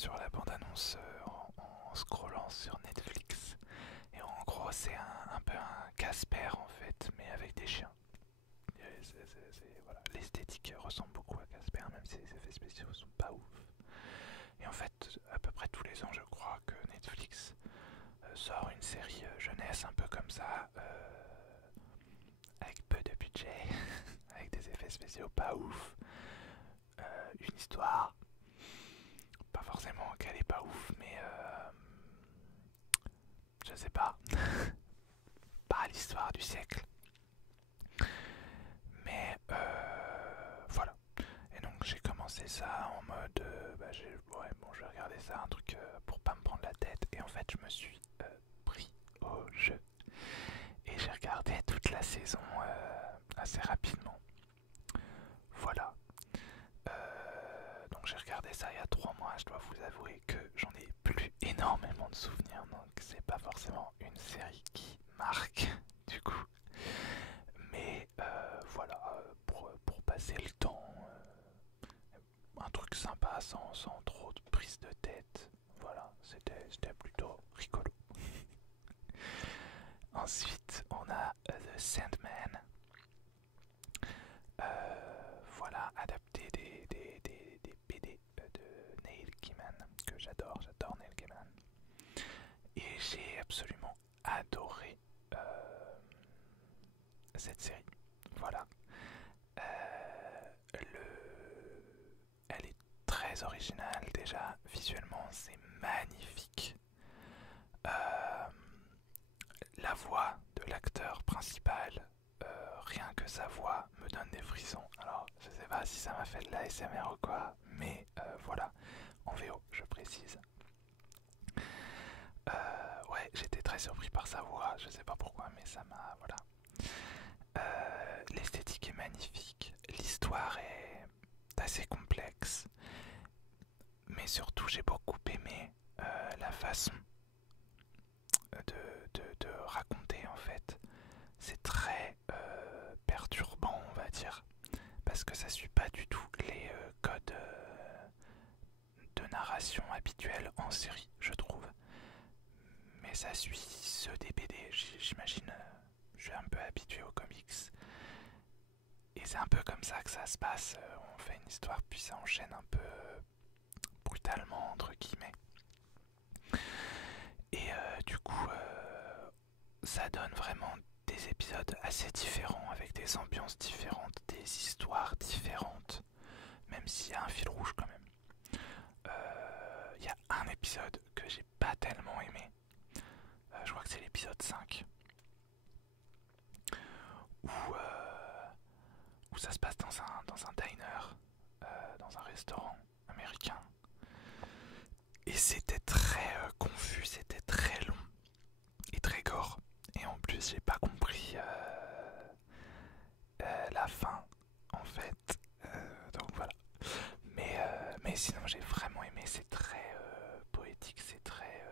sur la bande-annonce en scrollant sur Netflix. Et en gros, c'est un peu un Casper en fait, mais avec des chiens. Voilà. L'esthétique ressemble beaucoup à Casper, même si les effets spéciaux sont pas ouf. Et en fait, à peu près tous les ans, je crois que Netflix sort une série jeunesse un peu comme ça, avec peu de budget, avec des effets spéciaux pas ouf, une histoire, pas forcément qu'elle est pas ouf, mais je sais pas, pas l'histoire du siècle. Mais voilà. Et donc j'ai commencé ça en mode, ouais bon je vais regarder ça, un truc pour pas me prendre la tête. Et en fait je me suis pris au jeu. Et j'ai regardé toute la saison assez rapidement. Voilà. Donc j'ai regardé ça il y a 3 mois, je dois vous avouer que j'en ai plus énormément de souvenirs. Donc c'est pas forcément une série qui marque du coup. Mais voilà, pour passer le temps, un truc sympa sans trop de prise de tête. Voilà, c'était plutôt rigolo. Ensuite, on a The Sandman. Voilà, adapté des BD de Neil Gaiman, que j'adore Neil Gaiman. Et j'ai absolument adoré cette série. Voilà. Elle est très originale déjà, visuellement c'est magnifique. La voix de l'acteur principal, rien que sa voix me donne des frissons. Alors je sais pas si ça m'a fait de la l'ASMR ou quoi, mais voilà, en VO je précise. Ouais, j'étais très surpris par sa voix, je sais pas pourquoi, mais ça m'a... Voilà. L'esthétique est magnifique, l'histoire est assez complexe, mais surtout j'ai beaucoup aimé la façon de raconter en fait. C'est très perturbant on va dire, parce que ça suit pas du tout les codes de narration habituels en série je trouve. Mais ça suit ceux des BD, j'imagine, je suis un peu habitué aux comics. Et c'est un peu comme ça que ça se passe, on fait une histoire puis ça enchaîne un peu brutalement entre guillemets. Et du coup, ça donne vraiment des épisodes assez différents, avec des ambiances différentes, des histoires différentes, même s'il y a un fil rouge quand même. Il y a un épisode que j'ai pas tellement aimé, je crois que c'est l'épisode 5, où ça se passe dans un diner, dans un restaurant américain. Et c'était très confus, c'était très long et très gore. Et en plus, j'ai pas compris la fin, en fait. Donc voilà. Mais sinon, j'ai vraiment aimé. C'est très poétique, c'est très...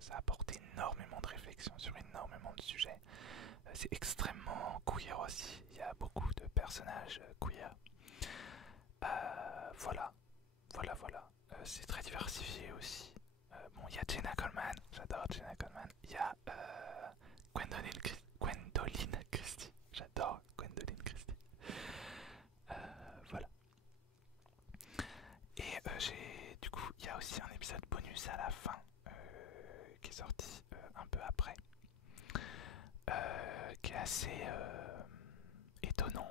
ça apporte énormément de réflexion sur énormément de sujets. C'est extrêmement queer aussi. Il y a beaucoup de personnages queer. Voilà. Voilà. C'est très diversifié aussi. Bon, il y a Jenna Coleman, j'adore Jenna Coleman. Il y a Gwendoline Christie, j'adore Gwendoline Christie. Voilà. Et du coup, il y a aussi un épisode bonus à la fin qui est sorti un peu après, qui est assez étonnant.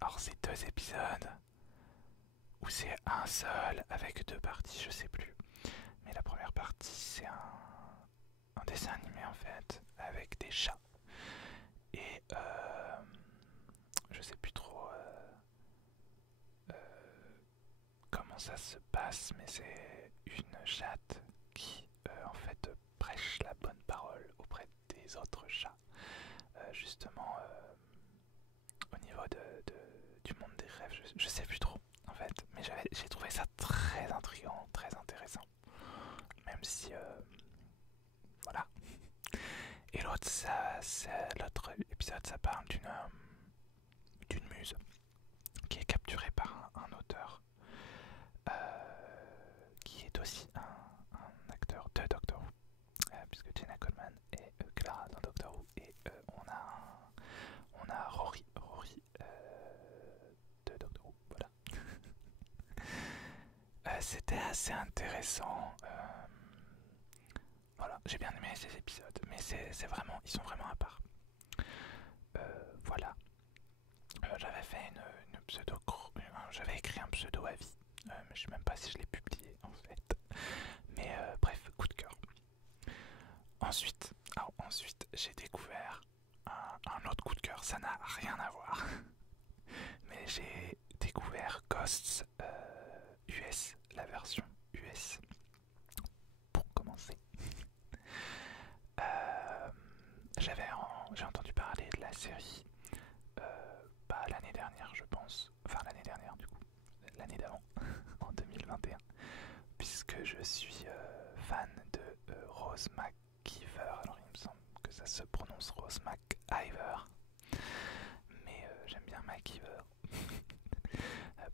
Alors, c'est 2 épisodes où c'est un seul avec 2 parties, je sais plus. Mais la première partie, c'est un dessin animé en fait, avec des chats. Et je sais plus trop comment ça se passe, mais c'est une chatte qui en fait prêche la bonne parole auprès des autres chats. Justement au niveau du monde des rêves, je sais plus trop en fait, mais j'ai trouvé ça très intriguant, très intéressant, même si voilà. Et l'autre épisode, ça parle d'une muse qui est capturée par un auteur C'était assez intéressant. Voilà, j'ai bien aimé ces épisodes, mais c'est vraiment, ils sont vraiment à part. Voilà. J'avais fait une pseudo, j'avais écrit un pseudo avis, mais je sais même pas si je l'ai publié en fait. Mais bref, coup de cœur. Ensuite, j'ai découvert un autre coup de cœur. Ça n'a rien à voir, mais j'ai découvert Ghosts US, la version US. Pour commencer, j'ai entendu parler de la série l'année dernière, je pense. Enfin, l'année dernière, du coup. L'année d'avant, en 2021. Puisque je suis fan de Rose McIver. Alors, il me semble que ça se prononce Rose McIver. Mais j'aime bien McIver.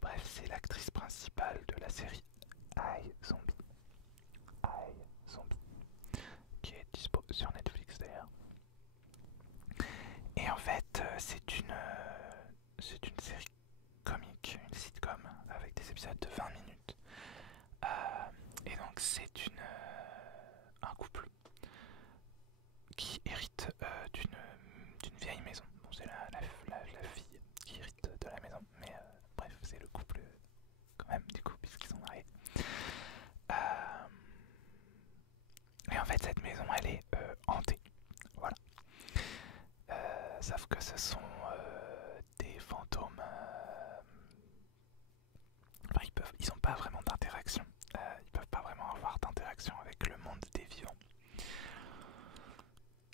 Bref, c'est l'actrice principale de la série iZombie. iZombie. Qui est dispo sur Netflix d'ailleurs. Et en fait, c'est une série comique, une sitcom avec des épisodes de 20 minutes. Et donc c'est un couple qui hérite d'une vieille maison. Bon, c'est la fille qui hérite de la maison, mais bref, c'est le couple quand même du coup puisqu'ils sont mariés. Et en fait cette maison elle est hantée. Voilà. Sauf que ce sont des fantômes. Enfin, ils n'ont pas vraiment d'interaction. Ils peuvent pas vraiment avoir d'interaction avec le monde des vivants.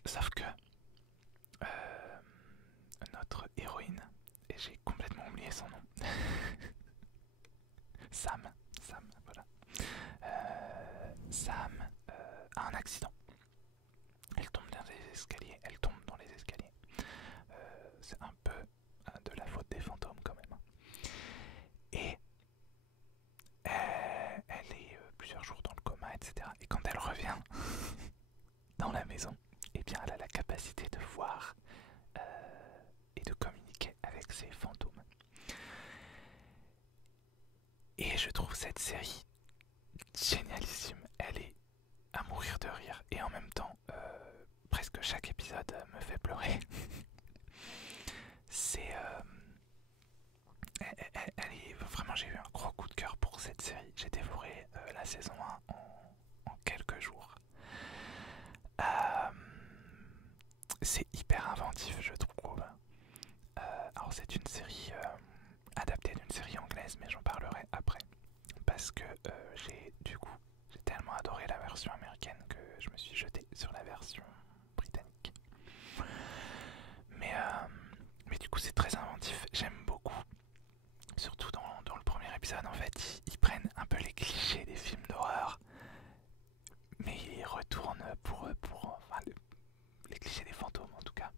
Sauf que notre héroïne, et j'ai complètement oublié son nom, Sam, voilà. Sam a un accident. Elle tombe dans les escaliers. C'est un peu de la faute des fantômes quand même. Et elle est plusieurs jours dans le coma, etc. Et quand elle revient dans la maison, eh bien elle a la capacité de voir et de communiquer avec ses fantômes. Et je trouve cette série génialissime. Elle est à mourir de rire et en même temps, presque chaque épisode me fait pleurer. C'est vraiment, j'ai eu un gros coup de cœur pour cette série. J'ai dévoré la saison 1 en quelques jours. C'est hyper inventif, je trouve. Alors c'est une série adaptée d'une série anglaise, mais j'en parlerai après. Parce que j'ai tellement adoré la version américaine que je me suis jeté sur la version britannique. Mais du coup c'est très inventif, j'aime beaucoup. Surtout dans le premier épisode, en fait, ils prennent un peu les clichés des films d'horreur, mais ils retournent enfin, les clichés des fantômes en tout cas,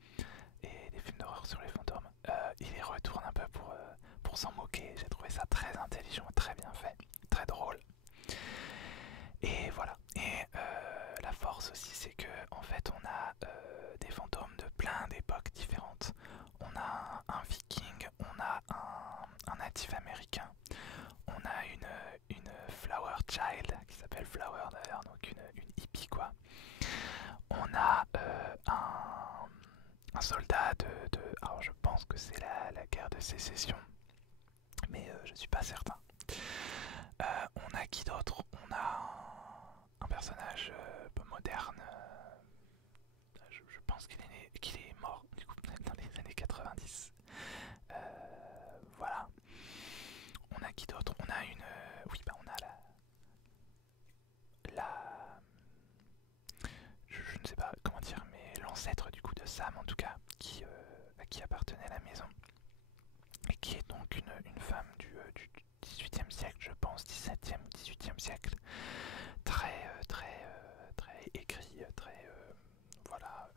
et des films d'horreur sur les fantômes, ils les retournent un peu pour s'en moquer. J'ai trouvé ça très intelligent, très bien fait, très drôle. Et voilà. Et la force aussi, c'est que en fait, on a des fantômes de plein d'époques différentes. On a un viking, on a un natif américain, on a une flower child qui s'appelle Flower d'ailleurs, donc une hippie quoi. On a un soldat alors je pense que c'est la guerre de sécession, mais je suis pas certain. On a qui d'autre? On a un personnage moderne. Je pense qu'il est mort du coup dans les années 90. Voilà. On a qui d'autre? On a oui, on a je ne sais pas comment dire, mais l'ancêtre du coup de Sam en tout cas, à qui appartenait la maison. Et qui est donc une femme du 18e siècle, je pense, 17e ou 18e siècle. Très écrit, voilà.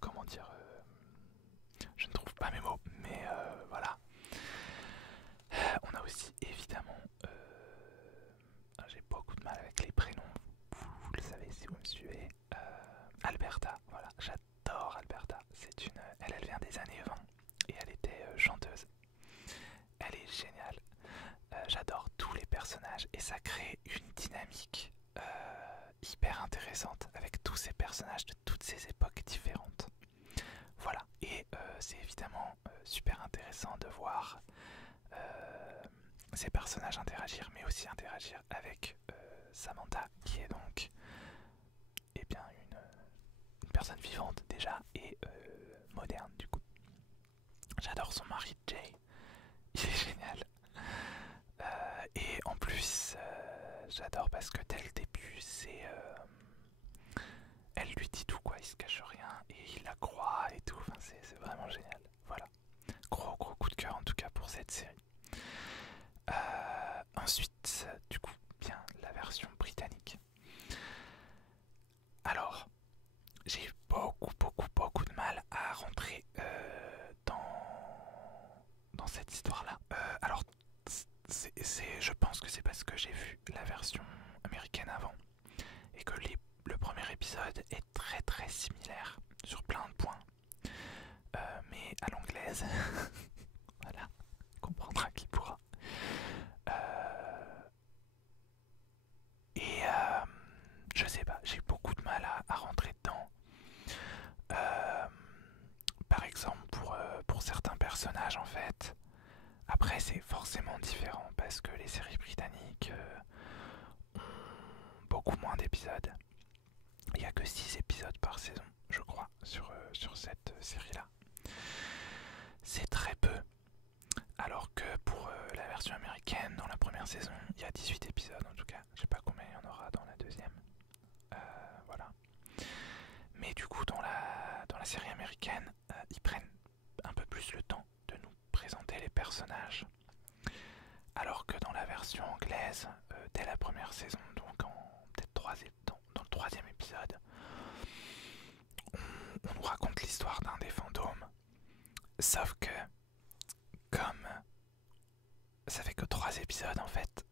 Comment dire, je ne trouve pas mes mots, mais voilà. On a aussi évidemment, j'ai beaucoup de mal avec les prénoms, vous le savez si vous me suivez, Alberta, voilà, j'adore Alberta, elle vient des années 20 et elle était chanteuse, elle est géniale, j'adore tous les personnages personnages et ça crée une dynamique hyper intéressante avec tous ces personnages de toutes ces époques différentes. Voilà, et c'est évidemment super intéressant de voir ces personnages interagir, mais aussi interagir avec Samantha, qui est donc eh bien, une personne vivante déjà et moderne du coup. J'adore son mari Jay, il est génial. Et en plus, j'adore parce que dès le début, elle lui dit tout quoi, il se cache rien et il la croit et tout, enfin, c'est vraiment génial. Voilà, gros coup de cœur en tout cas pour cette série. Ensuite, du coup, bien la version britannique. Alors, j'ai eu beaucoup de mal à rentrer dans cette histoire-là. Alors, je pense que c'est parce que j'ai vu la version américaine avant et que le premier épisode est très similaire sur plein de points. Mais à l'anglaise, voilà, comprendra qui pourra. Et je sais pas, j'ai eu beaucoup de mal à rentrer dedans. Par exemple, pour certains personnages, en fait, après c'est forcément différent parce que les séries britanniques ont beaucoup moins d'épisodes. Il n'y a que 6 épisodes par saison, je crois, sur cette série-là. C'est très peu. Alors que pour la version américaine, dans la première saison, il y a 18 épisodes en tout cas. Je sais pas combien il y en aura dans la deuxième. Voilà. Mais du coup, dans la série américaine, ils prennent un peu plus le temps de nous présenter les personnages. Alors que dans la version anglaise, dès la première saison, donc dans le troisième épisode, on nous raconte l'histoire d'un des fantômes. Sauf que, comme ça fait que 3 épisodes en fait,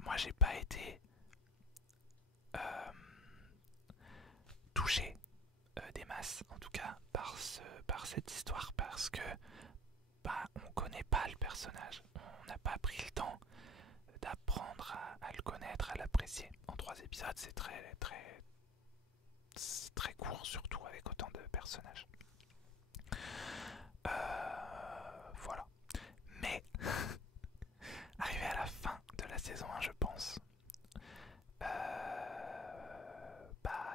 moi j'ai pas été touché des masses, en tout cas par cette histoire, parce que on connaît pas le personnage, on n'a pas pris le temps d'apprendre à le connaître, à l'apprécier. En 3 épisodes, c'est très court, surtout avec autant de personnages. Voilà. Mais arrivé à la fin de la saison 1, je pense,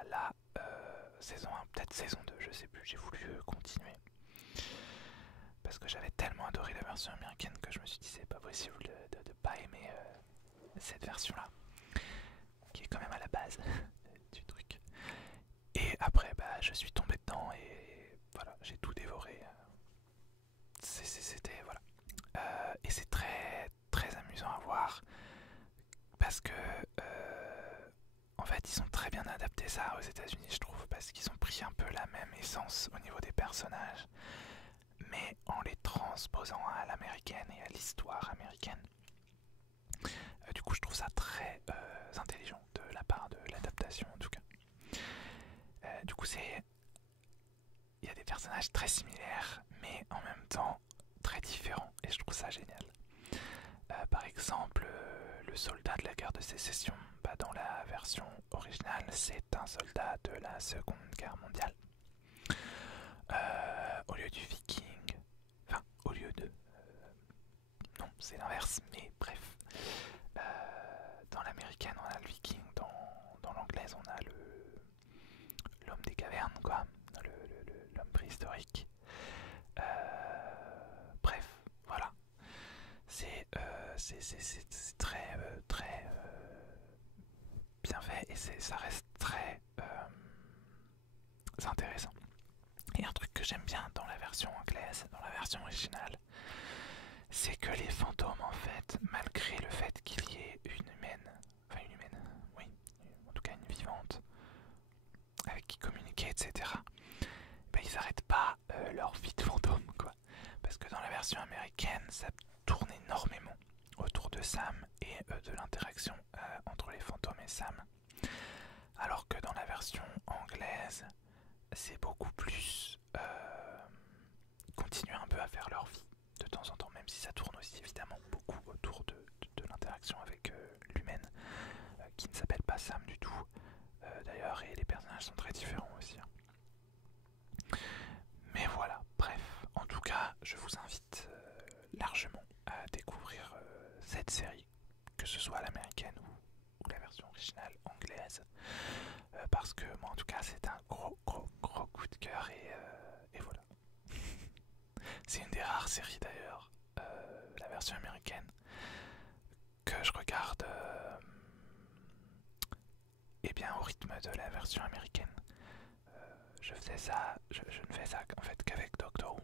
là, saison 1, peut-être saison 2, je sais plus, j'ai voulu continuer. Parce que j'avais tellement adoré la version américaine que je me suis dit c'est pas possible de pas aimer cette version-là, qui est quand même à la base du truc. Et après, je suis tombé dedans et voilà, j'ai tout dévoré. C'était, voilà. Et c'est très amusant à voir parce que en fait ils ont très bien adapté ça aux États-Unis, je trouve, parce qu'ils ont pris un peu la même essence au niveau des personnages, mais en les transposant à l'américaine et à l'histoire américaine. Du coup, je trouve ça très intelligent de la part de l'adaptation, en tout cas. Du coup, il y a des personnages très similaires, mais en même temps très différents, et je trouve ça génial. Par exemple, le soldat de la guerre de sécession, dans la version originale, c'est un soldat de la Seconde Guerre mondiale. Au lieu du viking, enfin, au lieu de... non, c'est l'inverse, mais bref. Dans l'américaine, on a le viking, dans l'anglaise, on a l'homme des cavernes, quoi, l'homme préhistorique. Bref, voilà. C'est très bien fait et ça reste très intéressant. Et un truc que j'aime bien dans la version anglaise, dans la version originale, c'est que les fantômes, en fait, malgré le fait qu'il y ait une humaine, oui, en tout cas une vivante, avec qui communiquer, etc., ils n'arrêtent pas leur vie de fantôme, quoi. Parce que dans la version américaine, ça tourne énormément autour de Sam et de l'interaction entre les fantômes et Sam. Alors que dans la version anglaise, c'est beaucoup plus... ils continuent un peu à faire leur vie de temps en temps, même si ça tourne aussi évidemment beaucoup autour de l'interaction avec Sam du tout, d'ailleurs, et les personnages sont très différents aussi. Mais voilà, bref, en tout cas, je vous invite largement à découvrir cette série, que ce soit l'américaine ou la version originale anglaise, parce que moi en tout cas c'est un gros coup de cœur et voilà. C'est une des rares séries d'ailleurs, la version américaine, que je regarde et bien au rythme de la version américaine. Je faisais ça, je ne fais ça en fait qu'avec Doctor Who.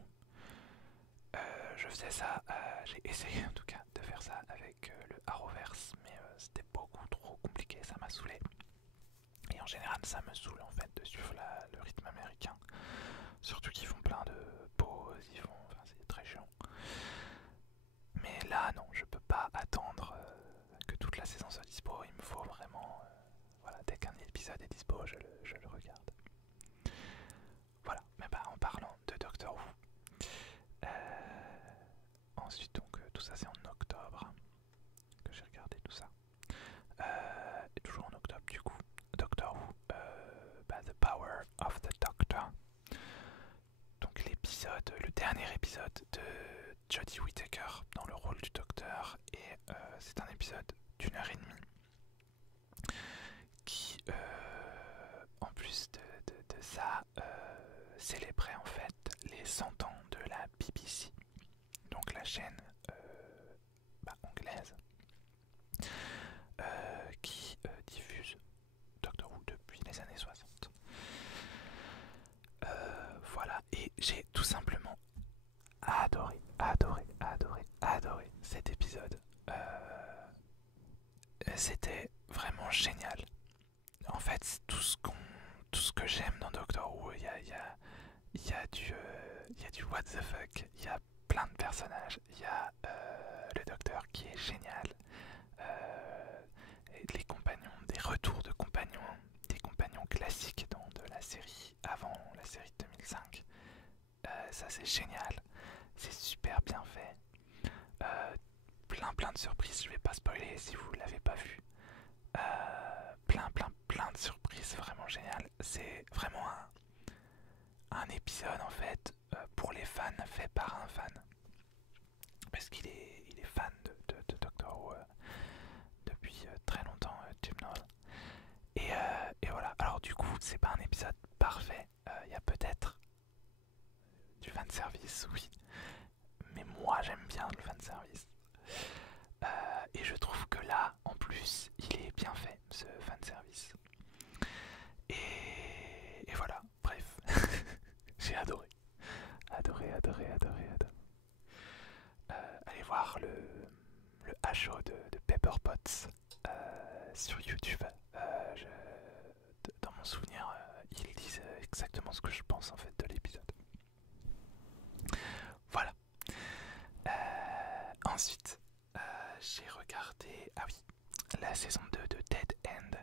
Je faisais ça, j'ai essayé en tout cas de faire ça avec le Arrowverse, mais c'était beaucoup trop compliqué, ça m'a saoulé. Et en général, ça me saoule en fait de suivre le rythme américain. Surtout qu'ils font plein de pauses, enfin c'est très chiant. Mais là, non, je peux pas attendre que toute la saison soit dispo. Il me faut vraiment, voilà, dès qu'un épisode est dispo, je le regarde. Voilà, mais bah en parlant de Doctor Who. Ensuite, donc tout ça c'est en octobre que j'ai regardé tout ça. Et toujours en octobre du coup. Doctor Who, The Power of the Doctor. Donc l'épisode, le dernier épisode de Jodie Whittaker dans le rôle du Docteur. Et c'est un épisode d'1h30 qui, en plus de ça, célébrait en fait les 100 ans de la BBC. Donc la chaîne anglaise qui diffuse Doctor Who depuis les années 60. Voilà, et j'ai tout simplement adoré cet épisode. C'était vraiment génial. En fait, c'est tout ce que j'aime dans Doctor Who. Il y a du what the fuck. Il y a plein de personnages. Il y a le Docteur qui est génial. Les compagnons, des retours de compagnons, des compagnons classiques de la série avant la série de 2005. Ça c'est génial. C'est super bien fait. Plein de surprises. Je vais pas spoiler si vous l'avez pas vu. Plein de surprises vraiment géniales. C'est vraiment un épisode en fait pour les fans, fait par un fan, parce qu'il est fan de Doctor Who depuis très longtemps, Jim Knowles. Et voilà. Alors du coup, c'est pas un épisode parfait. Il y a peut-être du fanservice, oui, mais moi j'aime bien le fanservice. Et je trouve que là, en plus, il est bien fait, ce fanservice. Et voilà, bref. J'ai adoré. Adoré. Allez voir le HO de Pepper Potts sur YouTube. Dans mon souvenir, ils disent exactement ce que je pense en fait de l'épisode. Voilà. Ensuite, j'ai regardé, la saison 2 de Dead End,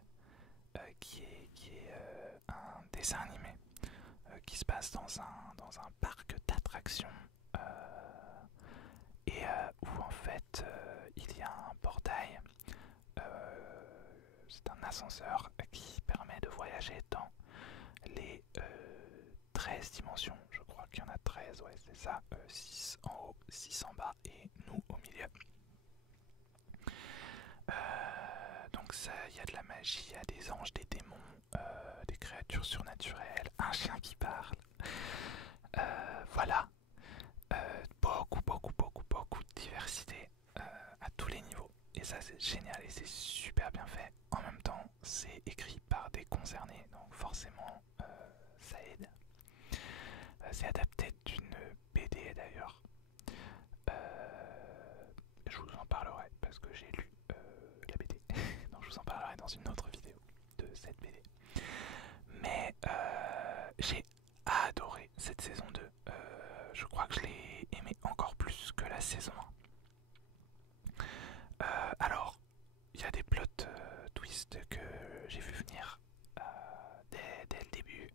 qui est un dessin animé qui se passe dans un parc d'attractions et où en fait il y a un portail, c'est un ascenseur qui permet de voyager dans les 13 dimensions. Je crois qu'il y en a 13, ouais c'est ça, 6 en haut, 6 en bas et nous au milieu. Donc ça, il y a de la magie, il y a des anges, des démons, des créatures surnaturelles, un chien qui parle. Voilà, beaucoup de diversité à tous les niveaux. Et ça c'est génial et c'est super bien fait. En même temps, c'est écrit par des concernés, donc forcément ça aide. C'est adapté d'une BD d'ailleurs. Je vous en parlerai parce que j'ai lu la BD. Donc je vous en parlerai dans une autre vidéo de cette BD. Mais j'ai adoré cette saison 2. Je crois que je l'ai aimé encore plus que la saison 1. Alors, il y a des plot twists que j'ai vu venir dès le début.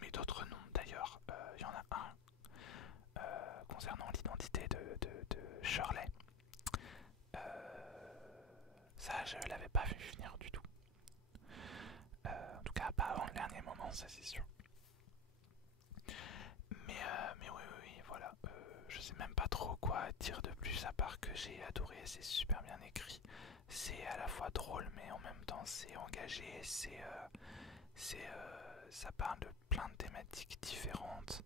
mais d'autres non d'ailleurs. Il y en a un concernant l'identité de Shirley. Ça, je l'avais pas vu venir du tout. En tout cas, pas avant le dernier moment, ça c'est sûr. Mais oui, oui, oui, voilà. Je sais même pas trop quoi dire de plus à part que j'ai adoré, c'est super bien écrit. C'est à la fois drôle, mais en même temps c'est engagé, ça parle de plein de thématiques différentes.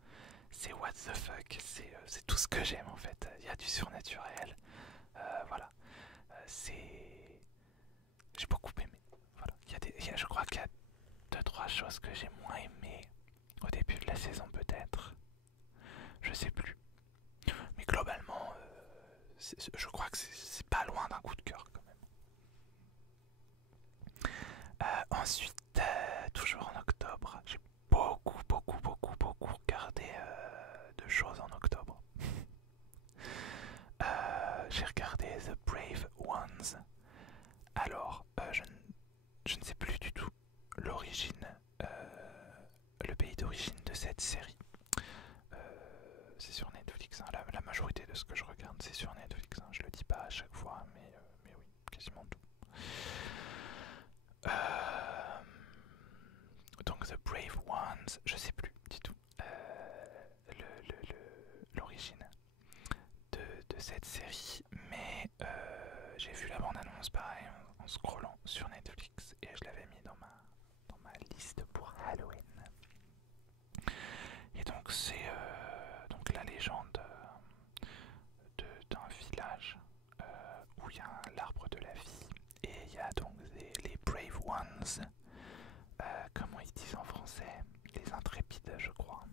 C'est what the fuck, c'est tout ce que j'aime en fait. Il y a du surnaturel, voilà. C'est, j'ai beaucoup aimé. Voilà. Je crois qu'il y a deux trois choses que j'ai moins aimées au début de la saison peut-être. Je sais plus. Mais globalement, je crois que c'est pas loin d'un coup de cœur quand même. Ensuite, toujours en octobre, j'ai beaucoup regardé de choses en octobre. J'ai regardé The Brave Ones. Alors, je ne sais plus du tout l'origine, le pays d'origine de cette série. C'est sur Netflix, hein. La majorité de ce que je regarde c'est sur Netflix, hein. Je le dis pas à chaque fois, mais oui, quasiment tout. Donc The Brave Ones, je sais plus du tout l'origine de cette série, mais j'ai vu la bande-annonce pareil en scrollant sur Netflix et je l'avais mis dans ma liste pour Halloween. Et donc c'est donc la légende d'un village où il y a l'arbre de la vie et il y a donc les Brave Ones, comment ils disent en français, les intrépides je crois,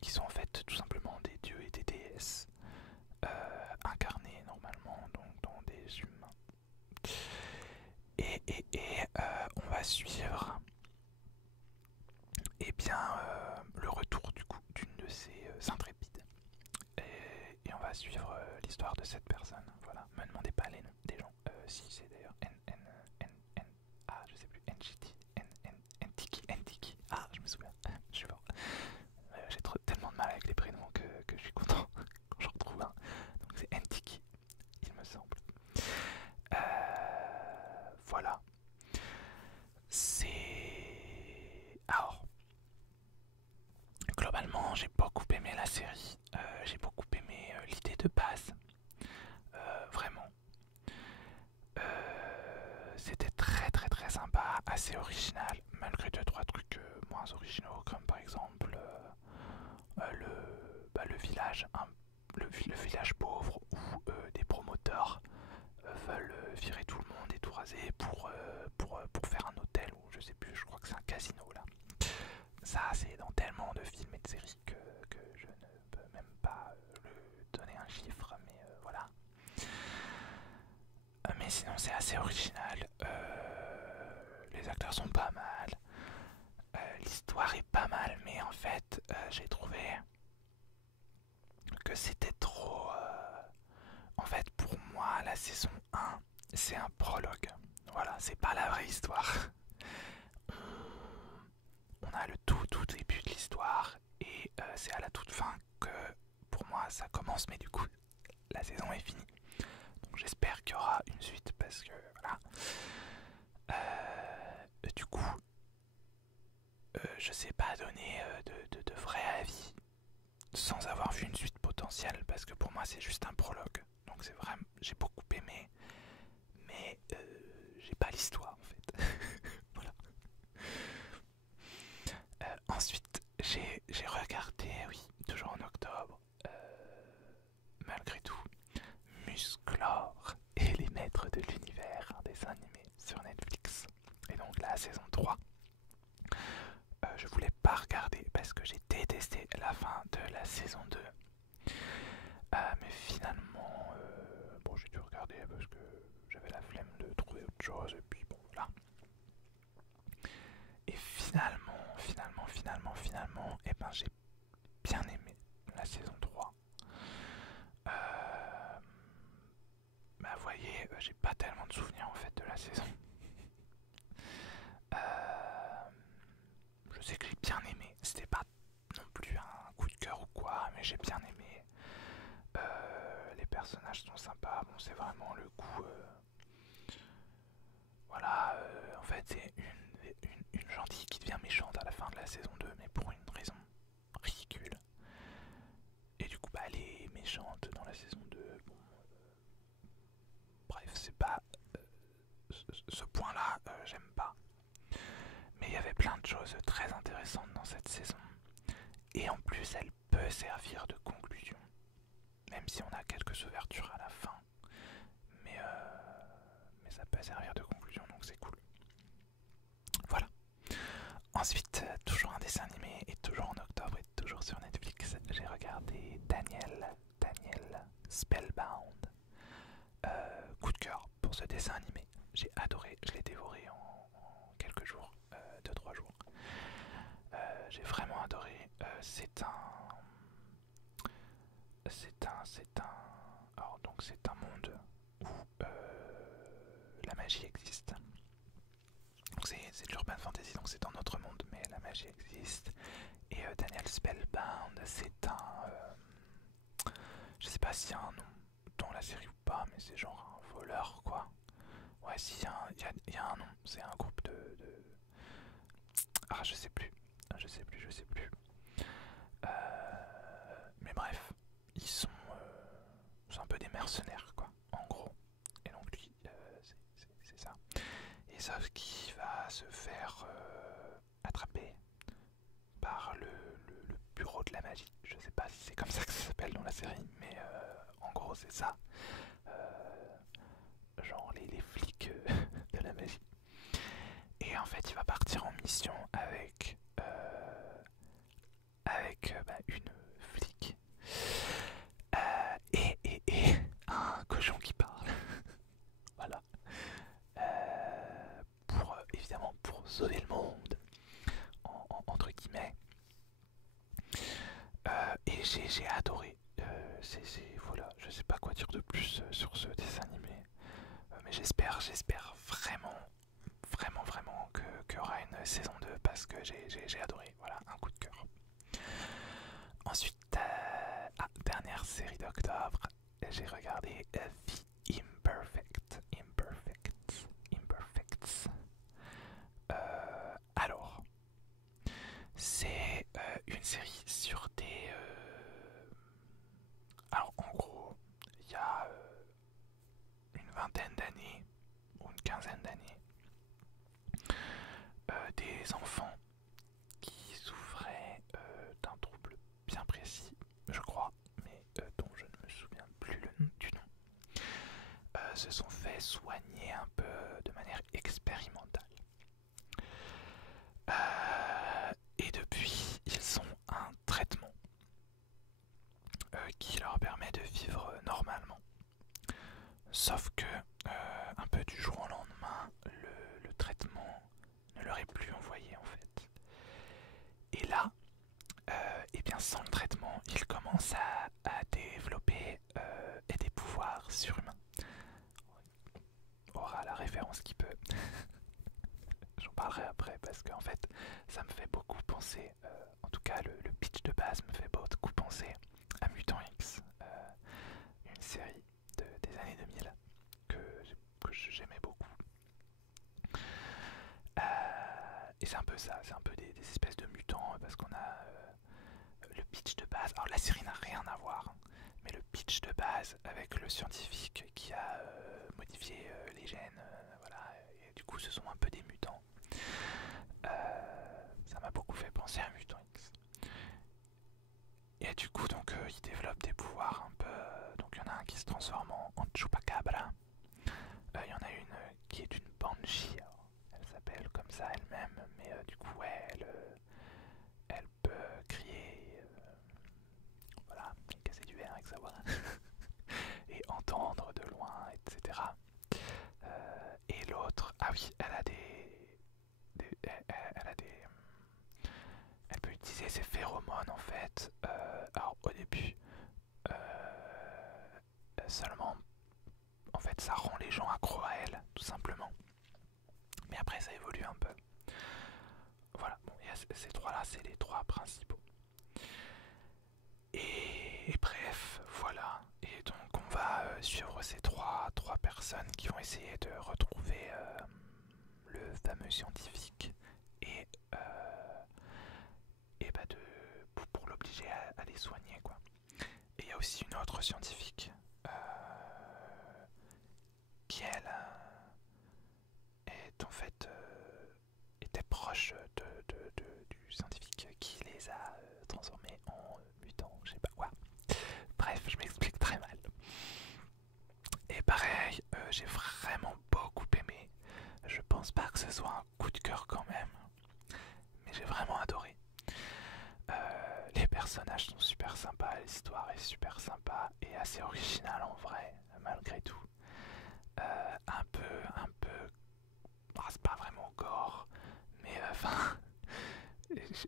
qui sont en fait tout simplement des dieux et des déesses incarnés normalement donc dans des humains. Et on va suivre le retour du coup d'une de ces intrépides. Et on va suivre l'histoire de cette personne. Voilà, me demandez pas les noms des gens. Si c'est d'ailleurs ah je sais plus, Ntiki. Ah je me souviens, je suis fort. J'ai tellement de mal avec les prénoms que je suis content quand j'en retrouve un. Donc c'est Ntiki, il me semble. Voilà. Alors, globalement, j'ai beaucoup aimé la série. J'ai beaucoup aimé l'idée de base. Vraiment. C'était très sympa, assez original, malgré deux trois trucs moins originaux, comme par exemple le village, le village pauvre où des promoteurs veulent virer tout le monde et tout raser pour faire un hôtel ou je sais plus, je crois que c'est un casino là. Ça c'est dans tellement de films et de séries que je ne peux même pas le donner un chiffre, mais voilà. Mais sinon c'est assez original, les acteurs sont pas mal, l'histoire est pas mal, mais en fait j'ai trouvé que c'était trop... En fait pour moi la saison 1 c'est un prologue, voilà, c'est pas la vraie histoire. On a le tout début de l'histoire et c'est à la toute fin que pour moi ça commence, mais du coup la saison est finie. Donc j'espère qu'il y aura une suite parce que voilà. Du coup, je sais pas donner de vrai avis sans avoir vu une suite potentielle parce que pour moi c'est juste un prologue. Donc c'est vraiment, j'ai beaucoup aimé, mais j'ai pas l'histoire en fait. Voilà. Ensuite, j'ai regardé, oui, toujours en octobre, malgré tout, Musclor et les maîtres de l'univers, un dessin animé sur Netflix. Et donc la saison 3, je voulais pas regarder parce que j'ai détesté la fin de la saison 2. Mais finalement, bon, j'ai dû regarder parce que j'avais la flemme de trouver autre chose et puis bon, voilà. Et finalement, et ben j'ai bien aimé la saison 3. Bah vous voyez, j'ai pas tellement de souvenirs en fait de la saison. Je sais que j'ai bien aimé, c'était pas non plus un coup de cœur ou quoi, mais j'ai bien aimé. Les personnages sont sympas, bon c'est vraiment le coup. Voilà, en fait, c'est une gentille qui devient méchante à la fin de la saison 2, mais pour une raison ridicule. Et du coup, bah, elle est méchante dans la saison 2. Bon, bref, c'est pas. Ce point-là, j'aime pas. Mais il y avait plein de choses très intéressantes dans cette saison. Et en plus, elle peut servir de conclusion. Même si on a quelques ouvertures à la fin. Mais ça peut servir de conclusion, donc c'est cool. Voilà. Ensuite, toujours un dessin animé, et toujours en octobre, et toujours sur Netflix, j'ai regardé Daniel Spellbound. Coup de cœur pour ce dessin animé. J'ai adoré, je l'ai dévoré en quelques jours, 2-3 jours. J'ai vraiment adoré. Alors donc c'est un monde où la magie existe. Donc c'est de l'urban fantasy, donc c'est dans notre monde, mais la magie existe. Et Daniel Spellbound, c'est je sais pas s'il y a un nom dans la série ou pas, mais c'est genre un voleur quoi. Ouais, si, il y a un nom, c'est un groupe de... Ah, je sais plus. Mais bref, c'est un peu des mercenaires, quoi, en gros. Et donc lui, c'est ça. Et sauf qu'il va se faire attraper par le bureau de la magie. Je sais pas si c'est comme ça que ça s'appelle dans la série, mais en gros c'est ça. Genre les flics de la magie. Et en fait, il va partir en mission avec une flic et un cochon qui parle. Voilà. Évidemment pour sauver le monde, entre guillemets. Et j'ai adoré. Voilà, je sais pas quoi dire de plus sur ce dessin animé. Mais j'espère vraiment qu'il y aura une saison 2 parce que j'ai adoré. Voilà, un coup de cœur. Ensuite, dernière série d'octobre, j'ai regardé The Imperfects. Alors, c'est une série sur des... Alors, en gros, il y a une vingtaine d'années, ou une quinzaine d'années, des enfants qui souffraient d'un trouble bien précis, je crois, mais dont je ne me souviens plus du nom, se sont fait soigner un peu de manière expérimentale. Et depuis, ils ont un traitement qui leur permet de vivre normalement. Sauf que, un peu du jour au lendemain, le traitement ne leur est plus envoyé en fait. Et là, et bien sans le traitement, ils commencent à développer des pouvoirs surhumains. On aura la référence qui peut. J'en parlerai après parce qu'en fait, ça me fait beaucoup penser, en tout cas le pitch de base me fait beaucoup penser à Mutant X, une série des années 2000 que j'aimais beaucoup. Et c'est un peu ça, c'est un peu des espèces de mutants parce qu'on a le pitch de base. Alors la série n'a rien à voir, mais le pitch de base avec le scientifique qui a modifié les gènes, voilà, et du coup ce sont un peu des mutants. Ça m'a beaucoup fait penser à Mutant X. Et du coup donc ils développent des pouvoirs un peu. Donc il y en a un qui se transforme en Chupacabra. Il y en a une qui est une Banshee. Alors, elle s'appelle comme ça elle-même, mais du coup ouais, elle peut crier, voilà, casser du verre avec sa voix et entendre de loin, etc. Et l'autre, ah oui, elle peut utiliser ses phéromones en fait. Alors au début, seulement, en fait, ça rend les gens accros à elle, tout simplement. Mais après, ça évolue un peu. Voilà, bon, il y a ces trois-là, c'est les trois principaux. Et bref, voilà. Et donc, on va suivre ces trois personnes qui vont essayer de retrouver le fameux scientifique et, pour l'obliger à les soigner, quoi. Et il y a aussi une autre scientifique qui elle est en fait était proche du scientifique qui les a transformés en mutants, je sais pas quoi. Bref, je m'explique très mal. Et pareil, j'ai vraiment beaucoup aimé. Je pense pas que ce soit un coup de cœur quand même, mais j'ai vraiment adoré. Les personnages sont super sympas, l'histoire est super sympa et assez originale en vrai, malgré tout. Oh, c'est pas vraiment gore, mais enfin,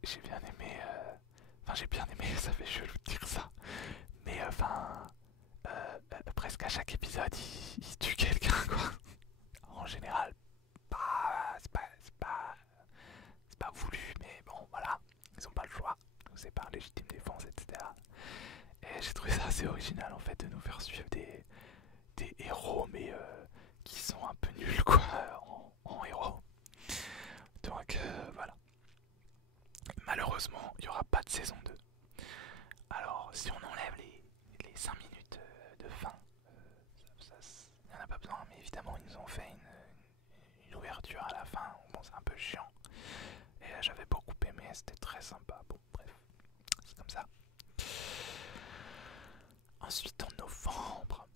j'ai bien aimé. Enfin, j'ai bien aimé, ça fait chelou de dire ça, mais enfin, presque à chaque épisode, il tue quelqu'un, quoi. En général, c'est pas voulu, mais bon, voilà, ils ont pas le choix. C'est par légitime défense, etc. Et j'ai trouvé ça assez original en fait de nous faire suivre des héros, mais qui sont un peu nuls, quoi, en héros. Donc voilà. Malheureusement, il n'y aura pas de saison 2. Alors, si on enlève les 5 minutes de fin, il n'y en a pas besoin, mais évidemment, ils nous ont fait une ouverture à la fin. Bon, c'est un peu chiant. Et j'avais beaucoup aimé, c'était très sympa. Bon, bref, c'est comme ça. Ensuite, en novembre,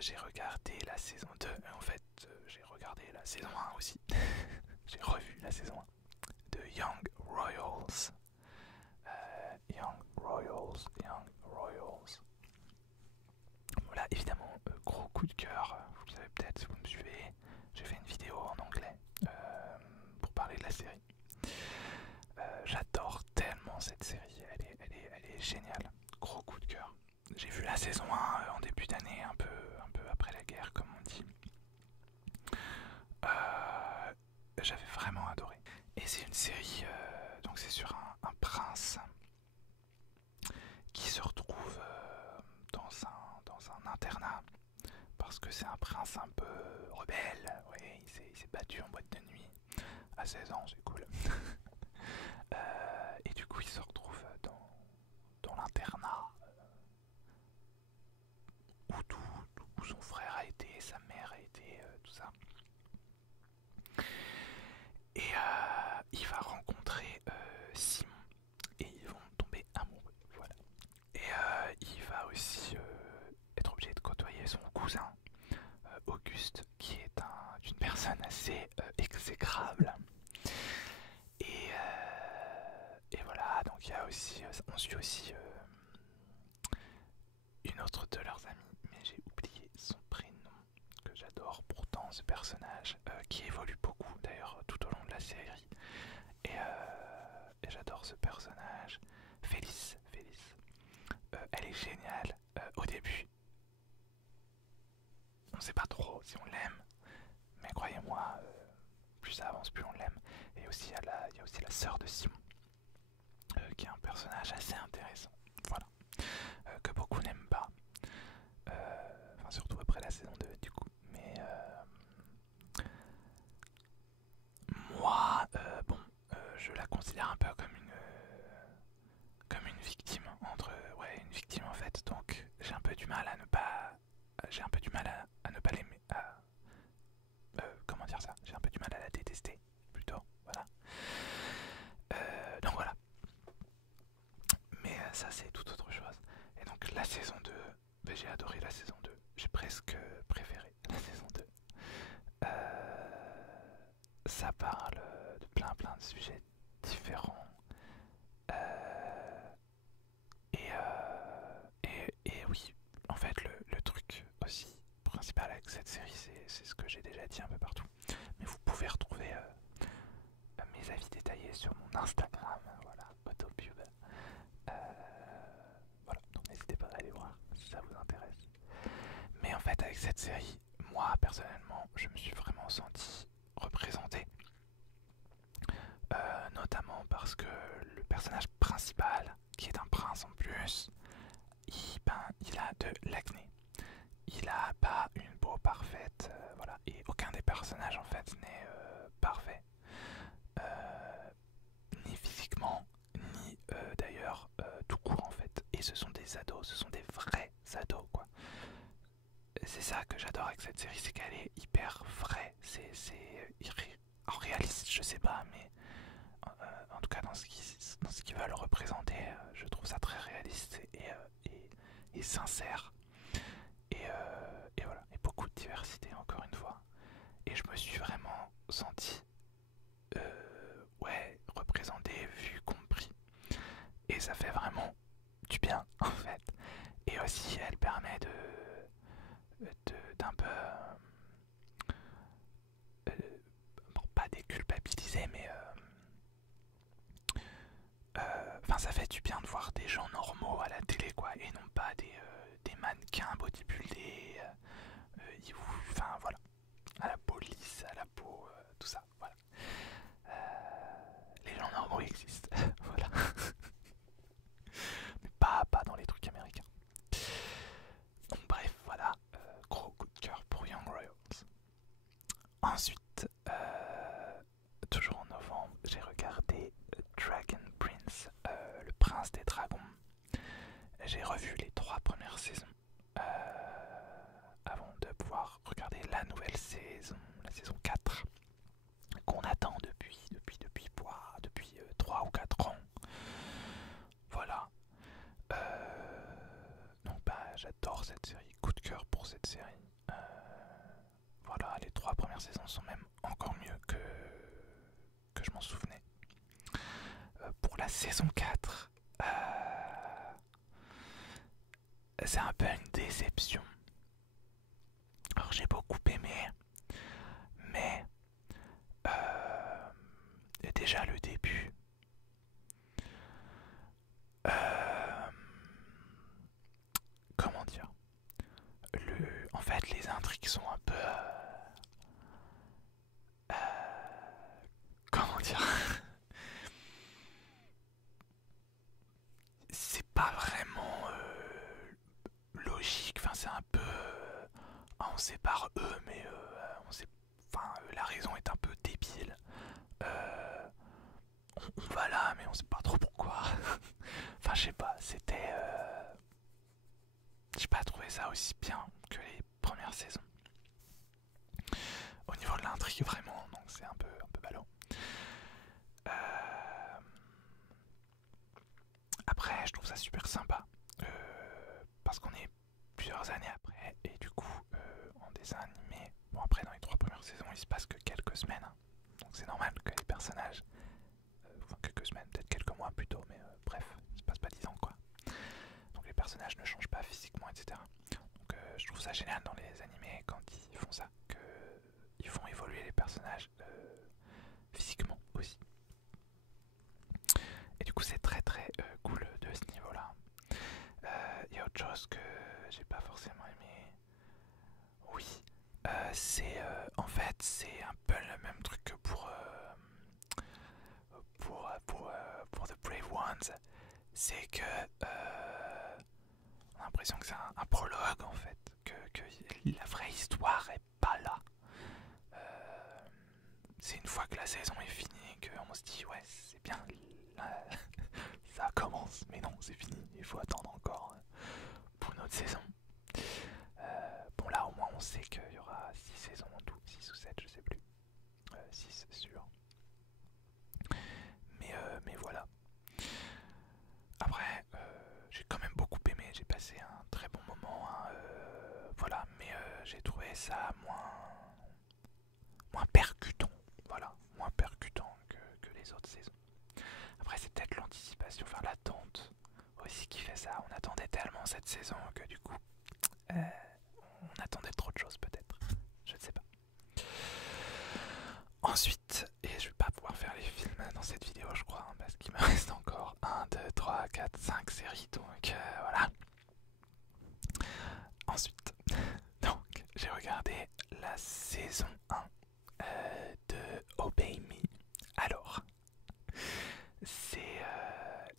j'ai regardé la saison 2. En fait, j'ai regardé la saison 1 aussi. J'ai revu la saison 1 de Young Royals. Young Royals. Voilà, évidemment, gros coup de cœur. Vous le savez peut-être si vous me suivez. J'ai fait une vidéo en anglais pour parler de la série. J'adore tellement cette série. Elle est géniale. Gros coup de cœur. J'ai vu la saison 1 en début d'année, un peu après la guerre, comme on dit. J'avais vraiment adoré. Et c'est une série, donc c'est sur un prince qui se retrouve dans un internat parce que c'est un prince un peu rebelle. Oui, il s'est battu en boîte de nuit à 16 ans, c'est cool. Et du coup, il se retrouve dans l'internat où son frère a été, sa mère a été, tout ça. Et il va rencontrer Simon et ils vont tomber amoureux. Voilà. Et il va aussi être obligé de côtoyer son cousin Auguste, qui est une personne assez exécrable. Et voilà, donc il y a aussi, on suit aussi une autre de leurs amies, mais j'ai oublié son prénom, que j'adore pourtant ce personnage, qui évolue beaucoup d'ailleurs tout au long de la série. Et j'adore ce personnage. Félix. Elle est géniale. Au début, on sait pas trop si on l'aime, mais croyez-moi, plus ça avance, plus on l'aime. Et aussi, il y a aussi la sœur de Simon, qui est un personnage assez intéressant. Voilà. Que beaucoup n'aiment pas. Enfin, surtout après la saison 2, du coup. Mais moi, je la considère un peu comme une victime, une victime en fait. Donc, j'ai un peu du mal à ne pas l'aimer. Comment dire ça? J'ai un peu du mal à la détester, plutôt. Voilà. Donc voilà. Mais ça, c'est tout autre chose. Et donc, la saison 2, j'ai adoré la saison 2. J'ai presque préféré la saison 2. Ça parle de plein de sujets différents. Et oui, en fait, le truc aussi principal avec cette série, c'est ce que j'ai déjà dit un peu partout. Mais vous pouvez retrouver mes avis détaillés sur mon Instagram, voilà, Autopub. Voilà, donc n'hésitez pas à aller voir si ça vous intéresse. Mais en fait, avec cette série, moi personnellement, je me suis vraiment senti représenté. Notamment parce que le personnage principal, qui est un prince en plus, il a de l'acné. Il a pas une peau parfaite, voilà. Et aucun des personnages en fait n'est parfait, ni physiquement, ni d'ailleurs tout court en fait. Et ce sont des ados, ce sont des vrais ados quoi. C'est ça que j'adore avec cette série, c'est qu'elle est hyper vraie, c'est réaliste, je sais pas, mais en tout cas dans ce qu'ils veulent représenter, je trouve ça très réaliste et sincère. Et voilà, et beaucoup de diversité encore une fois. Et je me suis vraiment senti ouais, représenté, vu, compris. Et ça fait vraiment du bien en fait. Et aussi elle permet d'un peu bon, pas déculpabiliser, mais enfin ça fait du bien de voir des gens normaux à la télé quoi, et non pas des mannequins bodybuildés, enfin voilà, à la police, à la peau, tout ça, voilà. Les gens normaux existent, voilà. Mais pas dans les trucs américains. Donc bref, voilà, gros coup de cœur pour Young Royals. Ensuite, toujours en novembre, j'ai regardé Dragon Prince, le prince des dragons. J'ai revu les 3 premières saisons avant de pouvoir regarder la nouvelle saison, la saison 4, qu'on attend depuis 3 ou 4 ans. Voilà. Donc bah j'adore cette série, coup de cœur pour cette série. Voilà, les 3 premières saisons sont même encore mieux que je m'en souvenais. Pour la saison 4, c'est un peu une déception. Alors j'ai beaucoup aimé, mais déjà le début, comment dire, en fait les intrigues sont un peu comment dire, c'est pas vraiment logique, enfin c'est un peu on sépare eux, mais on sait, enfin la raison est un peu débile. On va là, mais on sait pas trop pourquoi. Enfin je sais pas, c'était j'ai pas trouvé ça aussi bien que les premières saisons. Au niveau de l'intrigue vraiment, donc c'est un peu ballot. Après, je trouve ça super sympa parce qu'on est plusieurs années après et du coup en dessin animé, bon après dans les 3 premières saisons il se passe que quelques semaines, hein, donc c'est normal que les personnages, enfin quelques semaines, peut-être quelques mois plus tôt, mais bref, il se passe pas 10 ans quoi. Donc les personnages ne changent pas physiquement, etc. Donc je trouve ça génial dans les animés quand ils font ça, qu'ils font évoluer les personnages physiquement aussi. Et du coup c'est très cool de ce niveau là. Il y a autre chose que j'ai pas forcément aimé. Oui, c'est en fait c'est un peu le même truc que pour The Brave Ones. C'est que on a l'impression que c'est un prologue en fait, que la vraie histoire est pas là. C'est une fois que la saison est finie qu'on se dit ouais c'est bien, ça commence, mais non c'est fini, il faut attendre encore pour une autre saison. Bon là au moins on sait qu'il y aura 6 saisons en tout, 6 ou 7 je sais plus, 6 c'est sûr. Mais voilà. Après j'ai quand même beaucoup aimé, j'ai passé un très bon moment, hein, voilà, mais j'ai trouvé ça moins percutant, voilà, moins percutant que les autres saisons. Après c'est peut-être l'anticipation, enfin l'attente aussi qui fait ça. On attendait tellement cette saison que du coup on attendait trop de choses peut-être, je ne sais pas. Ensuite, et je vais pas pouvoir faire les films dans cette vidéo je crois, hein, parce qu'il me reste encore 1, 2, 3, 4, 5 séries, donc voilà. Ensuite, donc j'ai regardé la saison 1 de Obey Me. Alors, c'est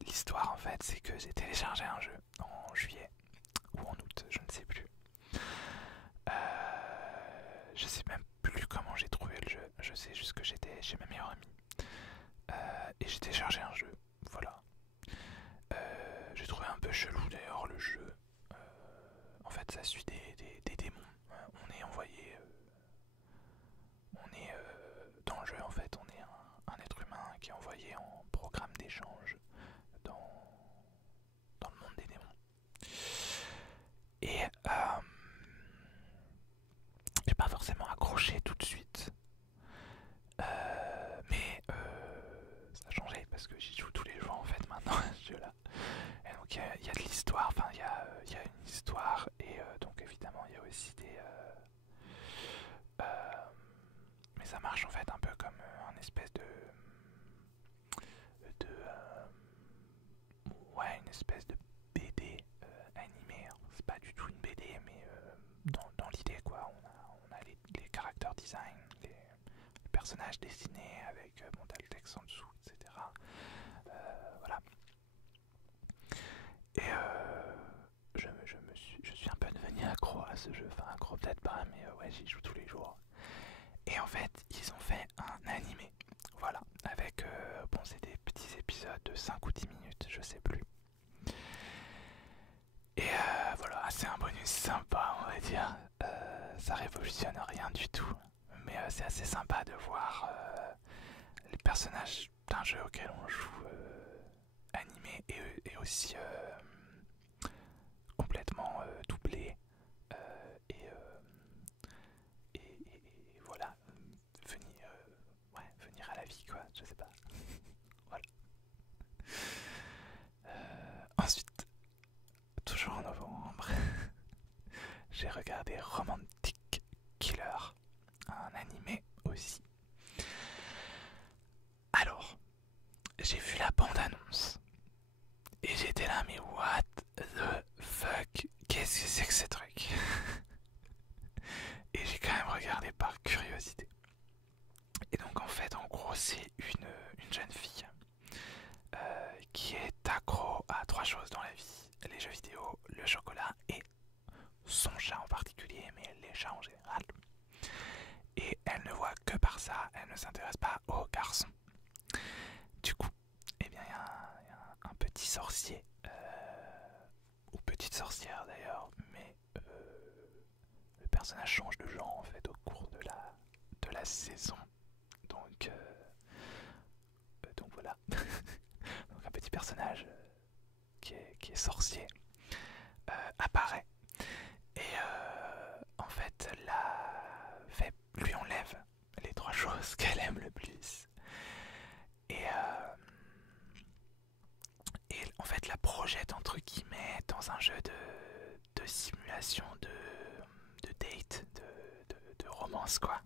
l'histoire en fait, c'est que j'ai téléchargé un jeu en juillet ou en août, je ne sais plus. Je ça suit des démons. On est envoyé, on est dans le jeu en fait, on est un être humain qui est envoyé en programme d'échange dans le monde des démons. Et j'ai pas forcément accroché tout de suite. Mais ça a changé parce que j'y joue tous les jours en fait maintenant à ce jeu-là. Et donc il y a de l'histoire, enfin il y a une histoire et donc évidemment il y a aussi mais ça marche en fait un peu comme un espèce ouais, une espèce de BD animé. C'est pas du tout une BD mais dans l'idée quoi. On a les character design, les personnages dessinés avec bon, t'as le texte en dessous, etc. Voilà. Et je suis un peu devenu accro à ce jeu. Enfin, accro peut-être pas, mais ouais, j'y joue tous les jours. Et en fait, ils ont fait un animé. Voilà. Avec, bon, c'est des petits épisodes de 5 ou 10 minutes, je sais plus. Et voilà, c'est un bonus sympa, on va dire. Ça révolutionne rien du tout. Mais c'est assez sympa de voir les personnages d'un jeu auquel on joue animés et aussi complètement doublés et, et voilà, venir à la vie quoi, je sais pas. Voilà. Ensuite, toujours en novembre, j'ai regardé Romantic Killer, un animé aussi. Alors, j'ai vu la bande-annonce et j'étais là, mais what the fuck, qu'est-ce que c'est que ce truc? Et j'ai quand même regardé par curiosité. Et donc en fait, en gros, c'est une jeune fille qui est accro à 3 choses dans la vie: les jeux vidéo, le chocolat et son chat en particulier, mais les chats en général. Et elle ne voit que par ça, elle ne s'intéresse pas aux garçons. Du coup, eh bien, il y a un petit sorcier, ou petite sorcière d'ailleurs, mais le personnage change de genre en fait au cours de la saison. Donc voilà. Donc un petit personnage qui est sorcier apparaît et en fait lui enlève les 3 choses qu'elle aime le plus et en fait la projette entre guillemets dans un jeu de simulation de date, de romance quoi.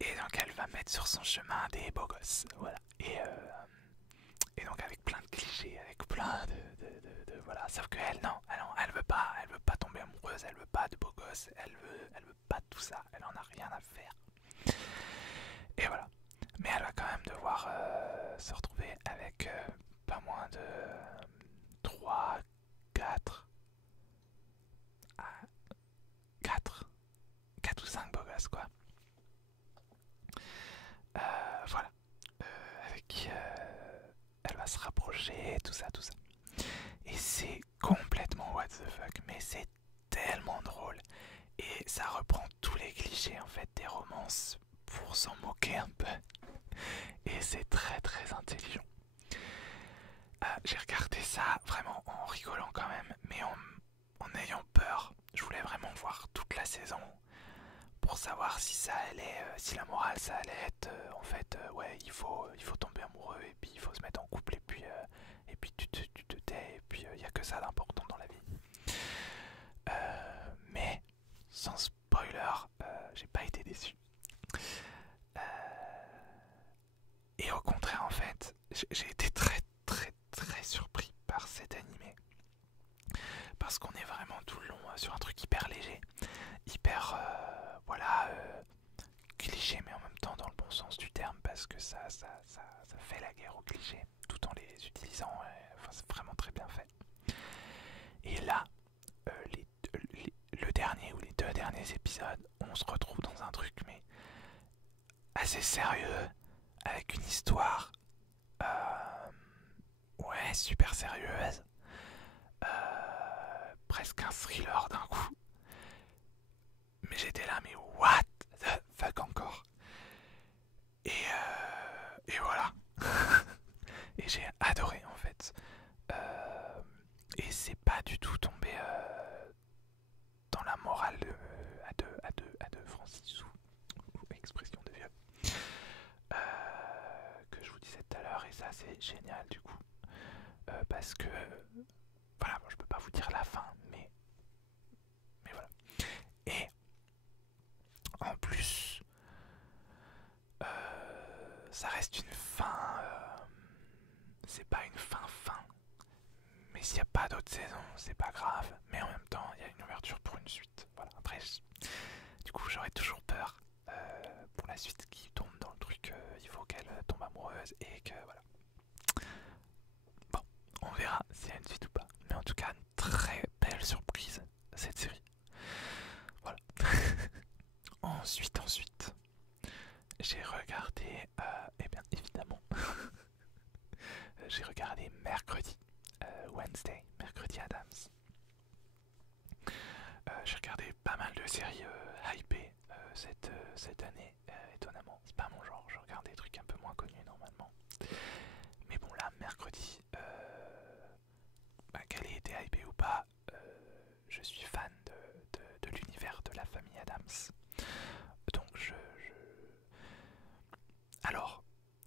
Et donc elle va mettre sur son chemin des beaux gosses, voilà. Et donc avec plein de clichés, avec plein de voilà. Sauf que elle non, elle veut pas tomber amoureuse, elle veut pas de beaux gosses, elle veut pas de tout ça, elle en a rien à faire. Et voilà. Mais elle va quand même devoir se retrouver avec pas moins de 3, 4 ou 5 beaux gosses quoi. Voilà. Avec qui elle va se rapprocher, tout ça. Et c'est complètement what the fuck, mais c'est tellement drôle. Et ça reprend tous les clichés en fait des romances pour s'en moquer un peu. Et c'est très très intelligent. J'ai regardé ça vraiment en rigolant quand même, mais en ayant peur. Je voulais vraiment voir toute la saison pour savoir si ça allait, si la morale ça allait être en fait ouais il faut tomber amoureux et puis il faut se mettre en couple et puis tu te tais et puis il y a que ça d'important dans la vie. Mais sans spoiler, j'ai pas été déçu. Et au contraire en fait, j'ai été très très très surpris par cet animé parce qu'on est vraiment tout le long sur un truc hyper léger, hyper voilà cliché mais en même temps dans le bon sens du terme parce que ça fait la guerre aux clichés tout en les utilisant, enfin, c'est vraiment très bien fait. Et là le dernier ou les 2 derniers épisodes on se retrouve dans un truc mais assez sérieux avec une histoire ouais super sérieuse, presque un thriller d'un coup. Mais j'étais là, mais what the fuck encore. Et voilà. Et j'ai adoré en fait. Et c'est pas du tout tombé dans la morale à deux Francis ou expression de vieux que je vous disais tout à l'heure. Et ça c'est génial du coup. Parce que voilà, bon, je peux pas vous dire la fin, mais voilà. Et en plus, ça reste une fin. C'est pas une fin. Mais s'il n'y a pas d'autres saisons, c'est pas grave. Mais en même temps, il y a une ouverture pour une suite. Voilà. Après, du coup, j'aurais toujours peur pour la suite qui tombe dans le truc. Il faut qu'elle tombe amoureuse et que voilà. Bon, on verra s'il y a une suite ou pas. Mais en tout cas, une très belle surprise cette série. Voilà. Ensuite, j'ai regardé, et bien évidemment, j'ai regardé mercredi. Wednesday, mercredi Adams. J'ai regardé pas mal de séries hypées cette année, étonnamment. C'est pas mon genre, je regarde des trucs un peu moins connus normalement. Mais bon, là, mercredi, qu'elle ait été hypée ou pas, je suis fan de l'univers de la famille Adams. Donc, alors,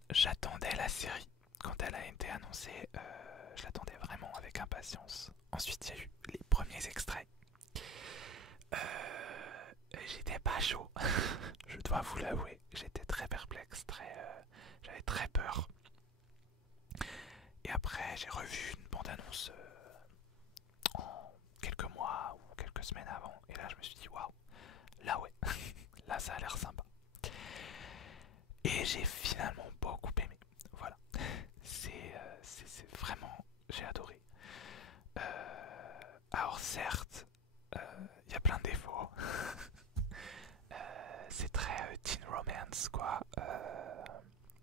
j'attendais la série. Quand elle a été annoncée, je l'attendais vraiment avec impatience. Ensuite, il y a eu les premiers extraits. J'étais pas chaud, je dois vous l'avouer. J'étais très perplexe, j'avais très peur. Et après, j'ai revu une bande-annonce en quelques mois ou quelques semaines avant. Et là, je me suis dit, waouh, là ouais, là ça a l'air sympa. Et j'ai finalement beaucoup aimé. Voilà, c'est vraiment, j'ai adoré. Alors certes, il y a plein de défauts. C'est très teen romance quoi.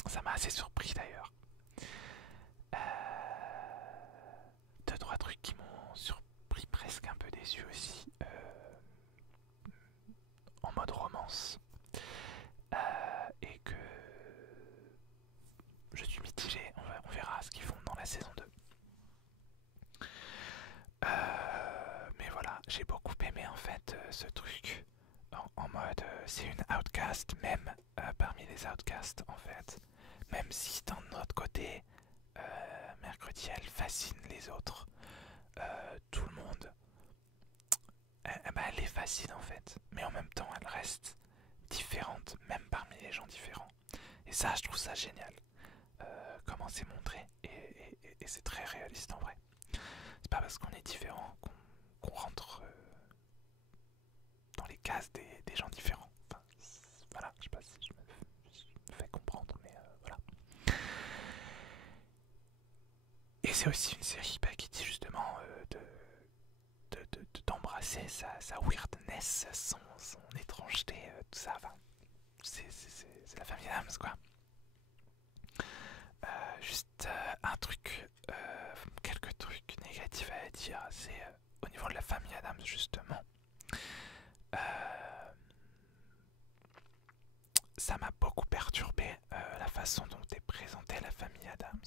Ça m'a assez surpris d'ailleurs. Deux, trois trucs qui m'ont surpris, presque un peu déçu aussi. En mode romance. Et que je suis mitigé. On verra ce qu'ils font dans la saison 2. Mais voilà, j'ai beaucoup aimé en fait ce truc. En mode, c'est une outcast, même parmi les outcasts en fait. Même si d'un autre côté, mercredi elle fascine les autres. Tout le monde. Elle les fascine en fait. Mais en même temps, elle reste différente, même parmi les gens différents. Et ça, je trouve ça génial. Comment c'est montré. Et c'est très réaliste en vrai. C'est pas parce qu'on est différent qu'on rentre dans les cases des gens différents. Enfin, voilà, je sais pas si je me fais comprendre, mais voilà. Et c'est aussi une série qui dit justement d'embrasser sa weirdness, son étrangeté, tout ça. Enfin, c'est la famille Adams, quoi. Juste un truc, quelques trucs négatifs à dire, c'est au niveau de la famille Adams, justement. Ça m'a beaucoup perturbé la façon dont est présentée la famille Adams.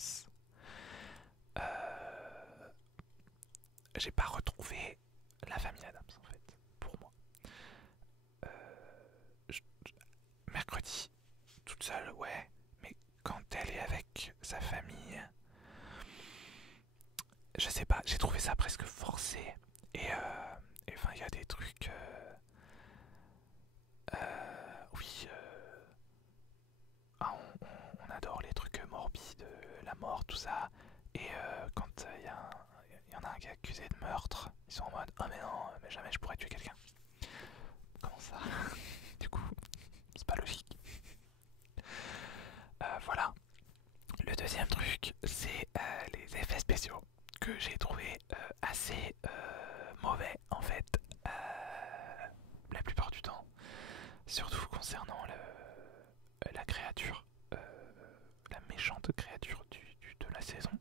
J'ai pas retrouvé la famille Adams en fait, pour moi. Mercredi, toute seule, ouais, mais quand elle est avec sa famille, je sais pas, j'ai trouvé ça presque forcé. Et enfin, il y a des trucs. Oui. On adore les trucs morbides, la mort, tout ça. Et quand il y en a un qui est accusé de meurtre, ils sont en mode oh mais non, mais jamais je pourrais tuer quelqu'un. Comment ça? Du coup, c'est pas logique. Voilà. Le deuxième truc, c'est les effets spéciaux que j'ai trouvé assez mauvais en fait, la plupart du temps. Surtout concernant la créature, la méchante créature de la saison.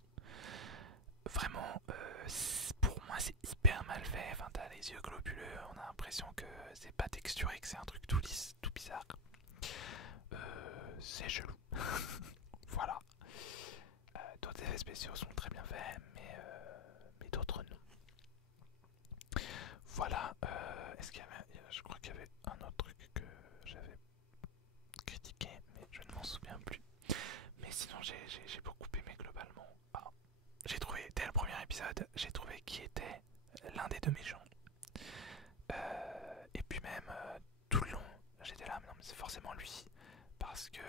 Vraiment, pour moi, c'est hyper mal fait. Enfin, des yeux globuleux, on a l'impression que c'est pas texturé, que c'est un truc tout lisse, tout bizarre. C'est chelou. Voilà. D'autres effets spéciaux sont très bien faits, mais d'autres non. Voilà. Est-ce qu'il y avait... Je crois qu'il y avait un autre truc que j'avais critiqué, mais je ne m'en souviens plus. Mais sinon, j'ai beaucoup aimé globalement. Ah, j'ai trouvé, dès le premier épisode, j'ai trouvé qui était l'un des deux méchants. Et puis même, tout le long, j'étais là, mais non, mais c'est forcément lui. Parce que,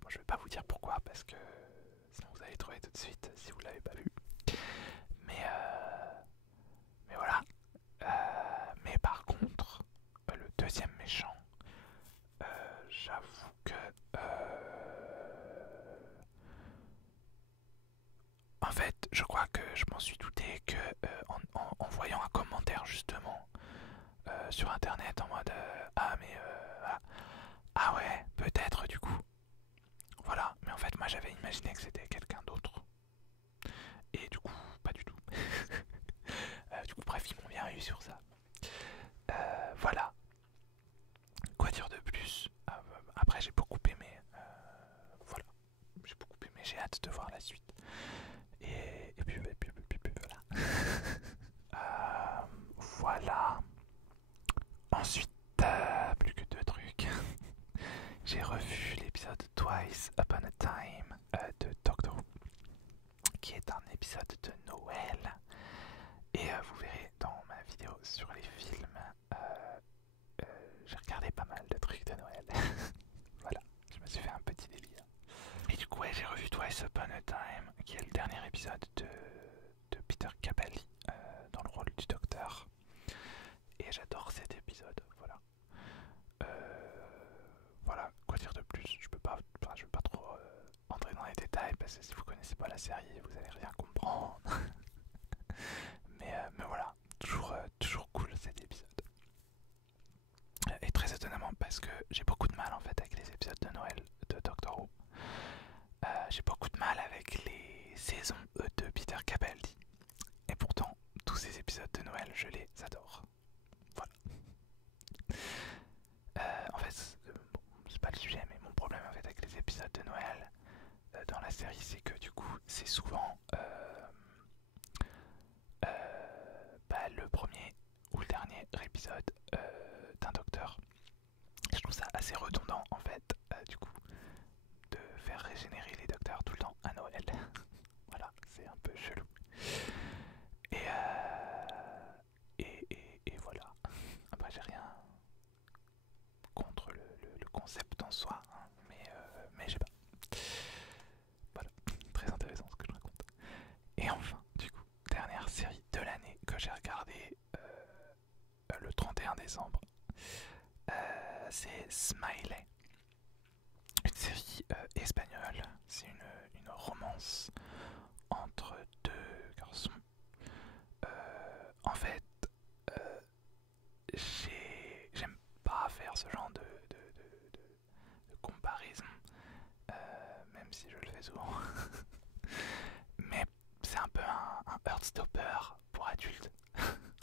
bon, je vais pas vous dire pourquoi, parce que sinon vous allez trouver tout de suite si vous l'avez pas vu. Mais voilà. Mais par contre, le deuxième méchant, j'avoue que en fait, je crois que je m'en suis douté que en voyant un commentaire justement sur internet en mode ah mais ah ouais peut-être du coup voilà, mais en fait moi j'avais imaginé que c'était quelqu'un d'autre et du coup pas du tout. Du coup bref ils m'ont bien eu sur ça. Voilà. Quoi dire de plus? Après j'ai beaucoup aimé. Voilà. J'ai beaucoup aimé, j'ai hâte de voir la suite. Et puis voilà. Voilà. Ensuite, plus que deux trucs. J'ai revu l'épisode Twice Upon a Time de Doctor Who, qui est un épisode de Noël. Et vous verrez dans ma vidéo sur les films, j'ai regardé pas mal de trucs de Noël. Voilà, je me suis fait un petit délire. Et du coup, ouais, j'ai revu Twice Upon a Time, qui est le dernier épisode de Peter Capaldi dans le rôle du Docteur. Et j'adore cet épisode, voilà. Voilà, quoi dire de plus? Je peux pas trop entrer dans les détails parce que si vous connaissez pas la série, vous allez rien comprendre. mais voilà, toujours cool cet épisode. Et très étonnamment parce que j'ai beaucoup de mal en fait avec les épisodes de Noël de Doctor Who. J'ai beaucoup de mal avec les saisons de Peter Capaldi. Et pourtant, tous ces épisodes de Noël, je les adore. Voilà. En fait, bon, c'est pas le sujet, mais mon problème en fait avec les épisodes de Noël dans la série, c'est que du coup, c'est souvent le premier ou le dernier épisode d'un docteur. Et je trouve ça assez redondant en fait, du coup, de faire régénérer les docteurs tout le temps à Noël. Voilà, c'est un peu chelou. Et voilà. Après, j'ai rien contre le concept en soi, hein, mais j'ai pas. Voilà, très intéressant ce que je raconte. Et enfin, du coup, dernière série de l'année que j'ai regardée le 31 décembre, c'est Smiley. Une série espagnole, c'est une romance entre deux garçons. En fait, j'aime pas faire ce genre de comparaison, même si je le fais souvent. Mais c'est un peu un Heartstopper pour adultes,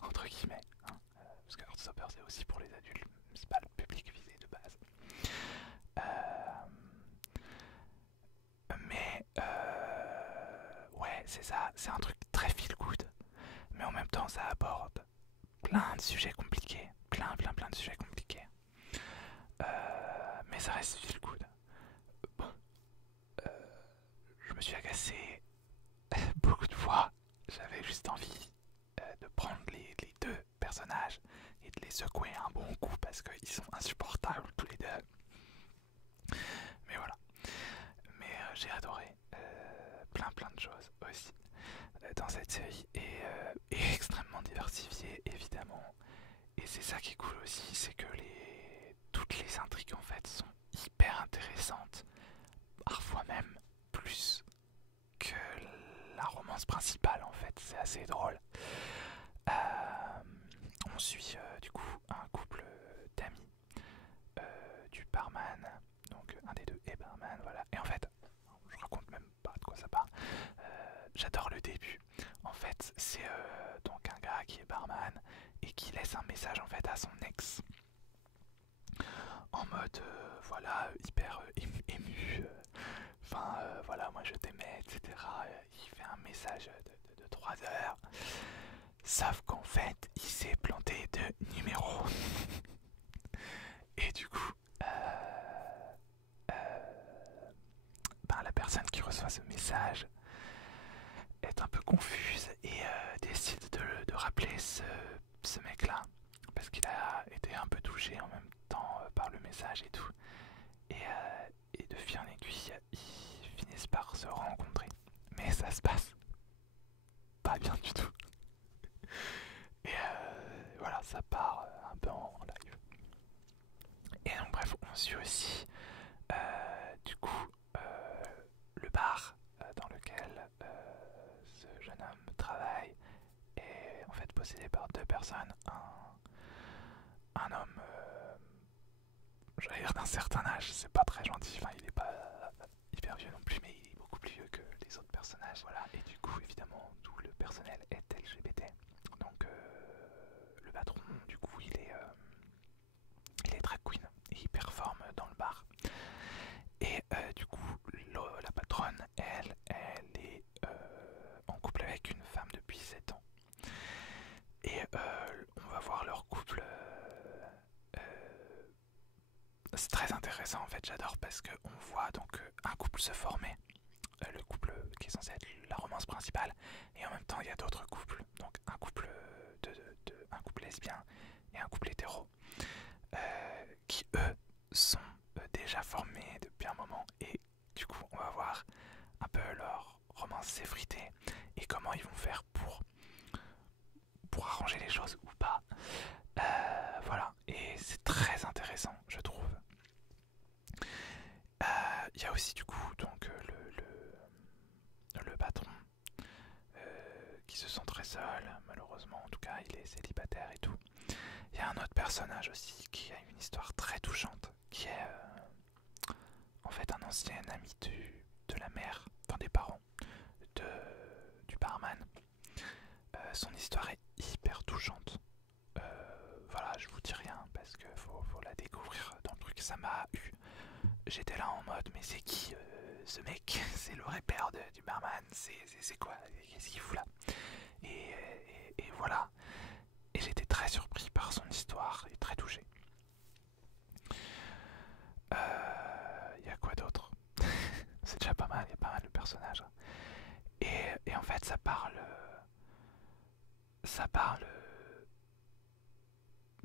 entre guillemets. Hein, parce que Heartstopper c'est aussi pour les adultes, c'est pas le public visé de base. Ouais, c'est ça, c'est un truc très feel good, mais en même temps ça aborde plein de sujets compliqués, plein de sujets compliqués. Mais ça reste feel good. Bon, je me suis agacé beaucoup de fois. J'avais juste envie de prendre les deux personnages et de les secouer un bon coup parce qu'ils sont insupportables tous les deux. Mais voilà. Mais j'ai adoré plein de choses aussi dans cette série et extrêmement diversifiée évidemment. Et c'est ça qui est cool aussi, c'est que toutes les intrigues en fait sont hyper intéressantes, parfois même plus que la romance principale en fait, c'est assez drôle. On suit du coup un couple d'amis du barman, donc un des deux est barman, voilà. Et en fait, je raconte même pas de quoi ça parle. J'adore le début. En fait, c'est donc un gars qui est barman et qui laisse laisse un message en fait à son ex en mode voilà hyper ému, enfin voilà moi je t'aimais etc. Il fait un message de 3 heures, sauf qu'en fait il s'est planté de numéro. Et du coup ben, la personne qui reçoit ce message est un peu confuse et décide de rappeler ce mec là parce qu'il a été un peu touché en même temps par le message et tout. Et de fil en aiguille, ils finissent par se rencontrer. Mais ça se passe pas bien du tout. Et voilà, ça part un peu en live. Et donc bref, on suit aussi du coup le bar dans lequel ce jeune homme travaille est en fait possédé par deux personnes. Un homme, j'allais dire d'un certain âge, c'est pas très gentil, enfin il est pas hyper vieux non plus, mais il est beaucoup plus vieux que les autres personnages. Voilà, et du coup évidemment tout le personnel est LGBT. Donc le patron du coup il est drag queen et il performe dans le bar. Et du coup la patronne elle est en couple avec une femme depuis 7 ans. Et on va voir leur couple. C'est très intéressant en fait, j'adore parce qu'on voit donc un couple se former, le couple qui est censé être la romance principale, et en même temps il y a d'autres couples, donc un couple un couple lesbien et un couple hétéro, qui eux sont déjà formés depuis un moment, et du coup on va voir un peu leur romance s'effriter et comment ils vont faire pour arranger les choses ou pas. Voilà, et c'est très intéressant je trouve. Il y a aussi du coup donc le patron qui se sent très seul, malheureusement, en tout cas il est célibataire et tout. Il y a un autre personnage aussi qui a une histoire très touchante, qui est en fait un ancien ami de la mère, enfin des parents du barman. Son histoire est hyper touchante. Voilà, je vous dis rien parce que faut la découvrir dans le truc, ça m'a eu. J'étais là en mode mais c'est qui ce mec? C'est le repère du barman, c'est quoi? Qu'est-ce qu'il fout là? Et voilà. Et j'étais très surpris par son histoire et très touché. Il y a quoi d'autre? C'est déjà pas mal, il y a pas mal de personnages. Et en fait ça parle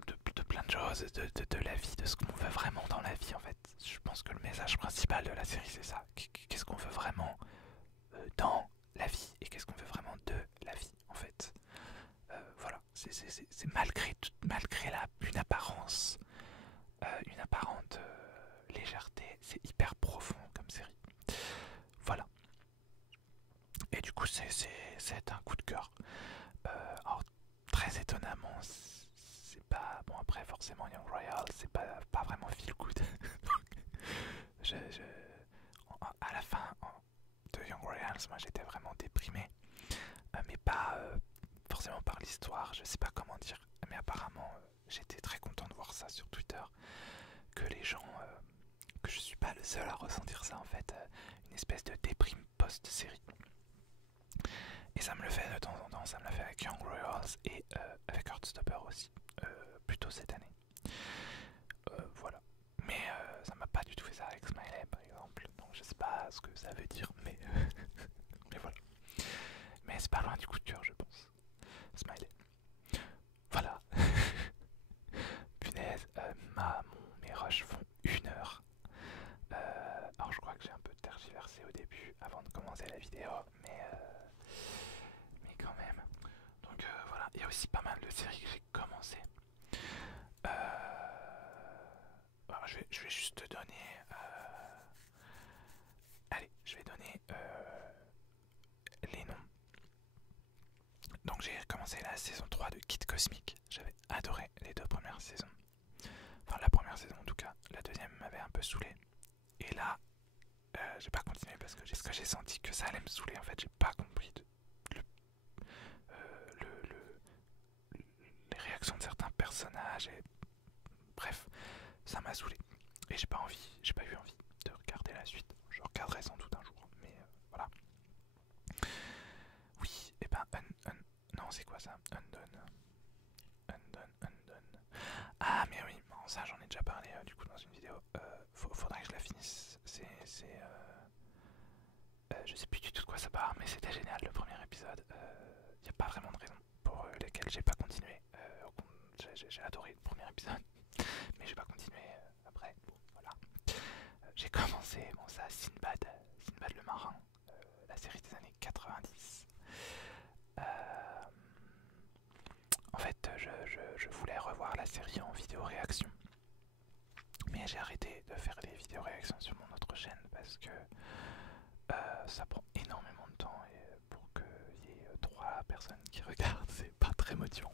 de plein de choses, de la vie, de ce qu'on veut vraiment dans la vie en fait. Je pense que le message principal de la série c'est ça. Qu'est-ce qu'on veut vraiment dans la vie et qu'est-ce qu'on veut vraiment de la vie en fait. Voilà, c'est malgré une apparence, une apparente légèreté, c'est hyper profond comme série. Voilà. Et du coup c'est un coup de cœur. Alors très étonnamment, c'est pas bon après forcément Young Royal, c'est pas vraiment feel good. je, à la fin de Young Royals, moi j'étais vraiment déprimé, mais pas forcément par l'histoire, je sais pas comment dire, mais apparemment j'étais très content de voir ça sur Twitter, que les gens, que je suis pas le seul à ressentir ça en fait, une espèce de déprime post-série. Et ça me le fait de temps en temps, ça me l'a fait avec Young Royals et avec Heartstopper aussi, plutôt cette année. Voilà. Mais ça m'a pas du tout fait ça avec Smiley par exemple, donc je sais pas ce que ça veut dire, mais, mais voilà. Mais c'est pas loin du coup de cœur je pense. Smiley. Voilà. Punaise, mes rushs font 1 heure. Alors je crois que j'ai un peu tergiversé au début avant de commencer la vidéo, mais quand même. Donc voilà, il y a aussi pas mal de séries que j'ai commencé. Alors, je vais juste te donner... Allez, je vais donner les noms. Donc j'ai commencé la saison 3 de Kid Cosmic. J'avais adoré les 2 premières saisons. Enfin la première saison en tout cas. La deuxième m'avait un peu saoulé. Et là, j'ai pas continué parce que j'ai senti que ça allait me saouler. En fait, j'ai pas compris les réactions de certains personnages et bref, ça m'a saoulé. Et j'ai pas eu envie de regarder la suite. Je regarderai sans doute un jour, mais voilà. Oui, et ben non, c'est quoi ça? Undone. Ah mais oui, bon, ça j'en ai déjà parlé du coup dans une vidéo. Faudrait que je la finisse. Je sais plus du tout de quoi ça parle, mais c'était génial le premier épisode. Il n'y a pas vraiment de raison pour lesquelles j'ai pas continué. J'ai adoré le premier épisode, mais j'ai pas continué après. Bon, voilà. J'ai commencé, bon ça, Sinbad le marin, la série des années 90. En fait, je voulais revoir la série en vidéo réaction, mais j'ai arrêté de faire des vidéos réactions sur mon autre chaîne parce que ça prend énormément de temps et pour qu'il y ait 3 personnes qui regardent, c'est pas très motivant.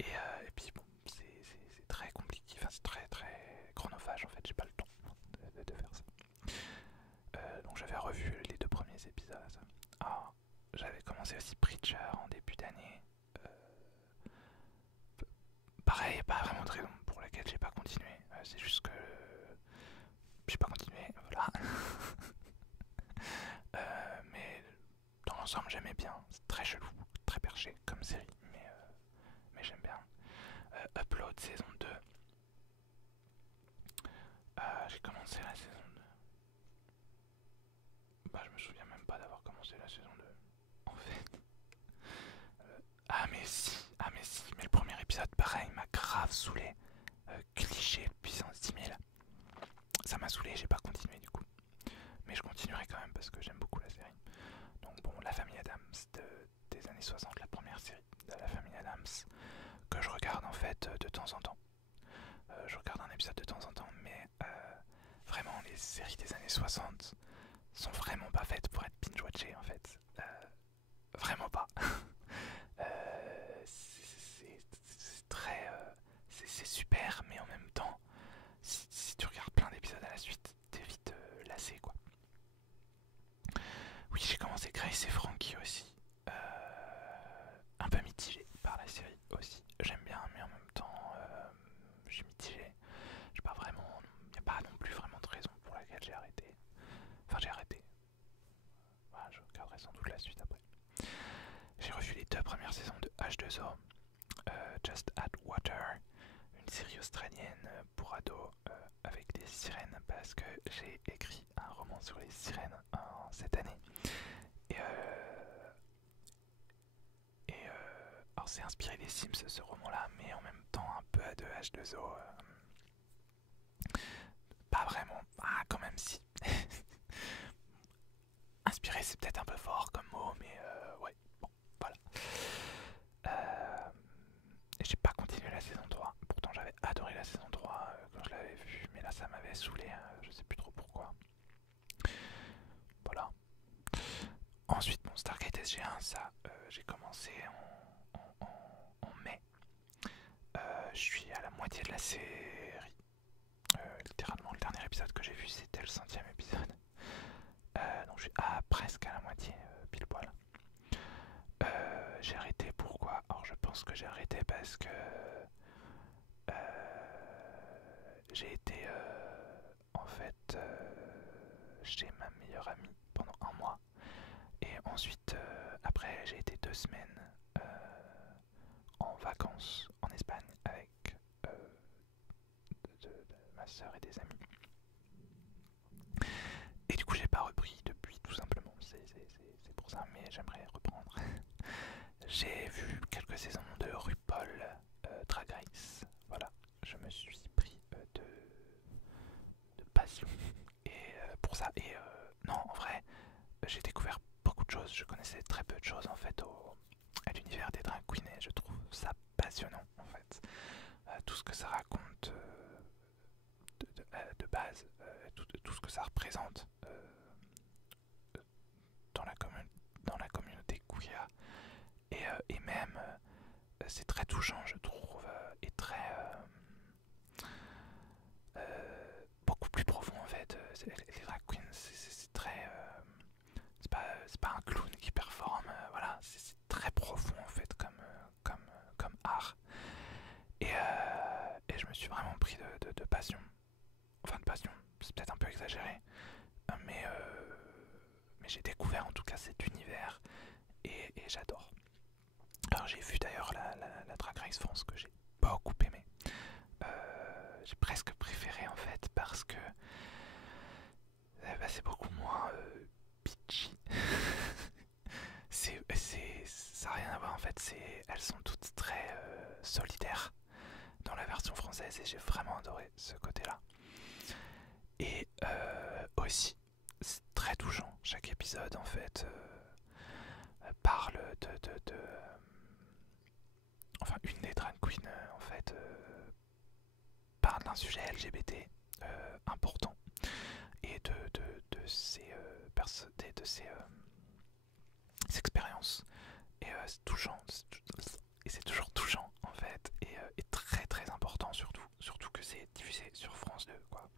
Et puis bon, c'est très compliqué, enfin c'est très chronophage en fait, j'ai pas le temps de faire ça. Donc j'avais revu les 2 premiers épisodes. Ah, j'avais commencé aussi Preacher en début d'année. Pareil, pas vraiment de raison pour laquelle j'ai pas continué. C'est juste que j'ai pas continué, voilà. Mais dans l'ensemble j'aimais bien. C'est très chelou, très perché comme série, mais j'aime bien. Upload saison 2. J'ai commencé la saison 2. Bah je me souviens même pas d'avoir commencé la saison 2. En fait. Ah mais si, mais le premier épisode pareil m'a grave saoulé. Cliché puissance 10 000. Ça m'a saoulé, j'ai pas continué du coup. Mais je continuerai quand même parce que j'aime beaucoup la série. Donc bon, La Famille Adams des années 60, la première série de La Famille Adams que je regarde en fait de temps en temps. Je regarde un épisode de temps en temps, mais vraiment les séries des années 60 sont vraiment pas faites pour être binge-watchées en fait. Vraiment pas. C'est très... c'est super, mais en même temps, si tu regardes plein d'épisodes à la suite, t'es vite lassé quoi. Oui, j'ai commencé Grace et Frankie aussi. Un peu mitigé par la série aussi. J'aime bien, mais en même temps, je suis mitigé. J'ai pas vraiment... Il n'y a pas non plus vraiment de raison pour laquelle j'ai arrêté. Enfin, j'ai arrêté. Voilà, je regarderai sans doute la suite après. J'ai revu les 2 premières saisons de H2O. Just Add Water, une série australienne pour ados avec des sirènes parce que j'ai écrit un roman sur les sirènes cette année. Alors c'est inspiré des Sims ce roman-là, mais en même temps un peu de H2O. Pas vraiment. Ah, quand même si. Inspiré, c'est peut-être un peu fort comme mot, mais ouais. Bon, voilà. J'ai pas continué la saison 3. Pourtant, j'avais adoré la saison 3 quand je l'avais vue, mais là, ça m'avait saoulé. Je sais plus trop pourquoi. Voilà. Ensuite, bon, Stargate SG1, ça, j'ai commencé en mai. Je suis à la moitié de la série. Littéralement, le dernier épisode que j'ai vu, c'était le 100e épisode. Donc je suis presque à la moitié, pile poil. J'ai arrêté, pourquoi? Alors je pense que j'ai arrêté parce que j'ai été en fait chez ma meilleure amie pendant un mois. Et ensuite, après, j'ai été 2 semaines en vacances en Espagne avec ma soeur et des amis. Et du coup, j'ai pas repris depuis, tout simplement. C'est pour ça, mais j'aimerais reprendre. J'ai vu quelques saisons de RuPaul Drag Race. Voilà, je me suis pris de passion et pour ça. Et non, en vrai, j'ai découvert beaucoup de choses. Je connaissais très peu de choses en fait à l'univers des drag queens et je trouve ça passionnant en fait. Tout ce que ça raconte de base, tout ce que ça représente dans la communauté queer et même c'est très touchant je trouve et très beaucoup plus profond en fait. Les drag queens c'est très c'est pas un clown qui performe, voilà, c'est très profond en fait comme art passion. Enfin de passion, c'est peut-être un peu exagéré, mais, j'ai découvert en tout cas cet univers et j'adore. Alors j'ai vu d'ailleurs la Drag Race France que j'ai beaucoup aimé. J'ai presque préféré en fait parce que c'est beaucoup moins bitchy. Ça n'a rien à voir en fait, elles sont toutes très solidaires dans la version française et j'ai vraiment adoré ce côté-là. Et aussi, c'est très touchant, chaque épisode en fait parle enfin une des drag queens en fait parle d'un sujet LGBT important et de ses expériences. Et c'est touchant, et c'est toujours touchant en fait, et très très important surtout que c'est diffusé sur France 2 quoi.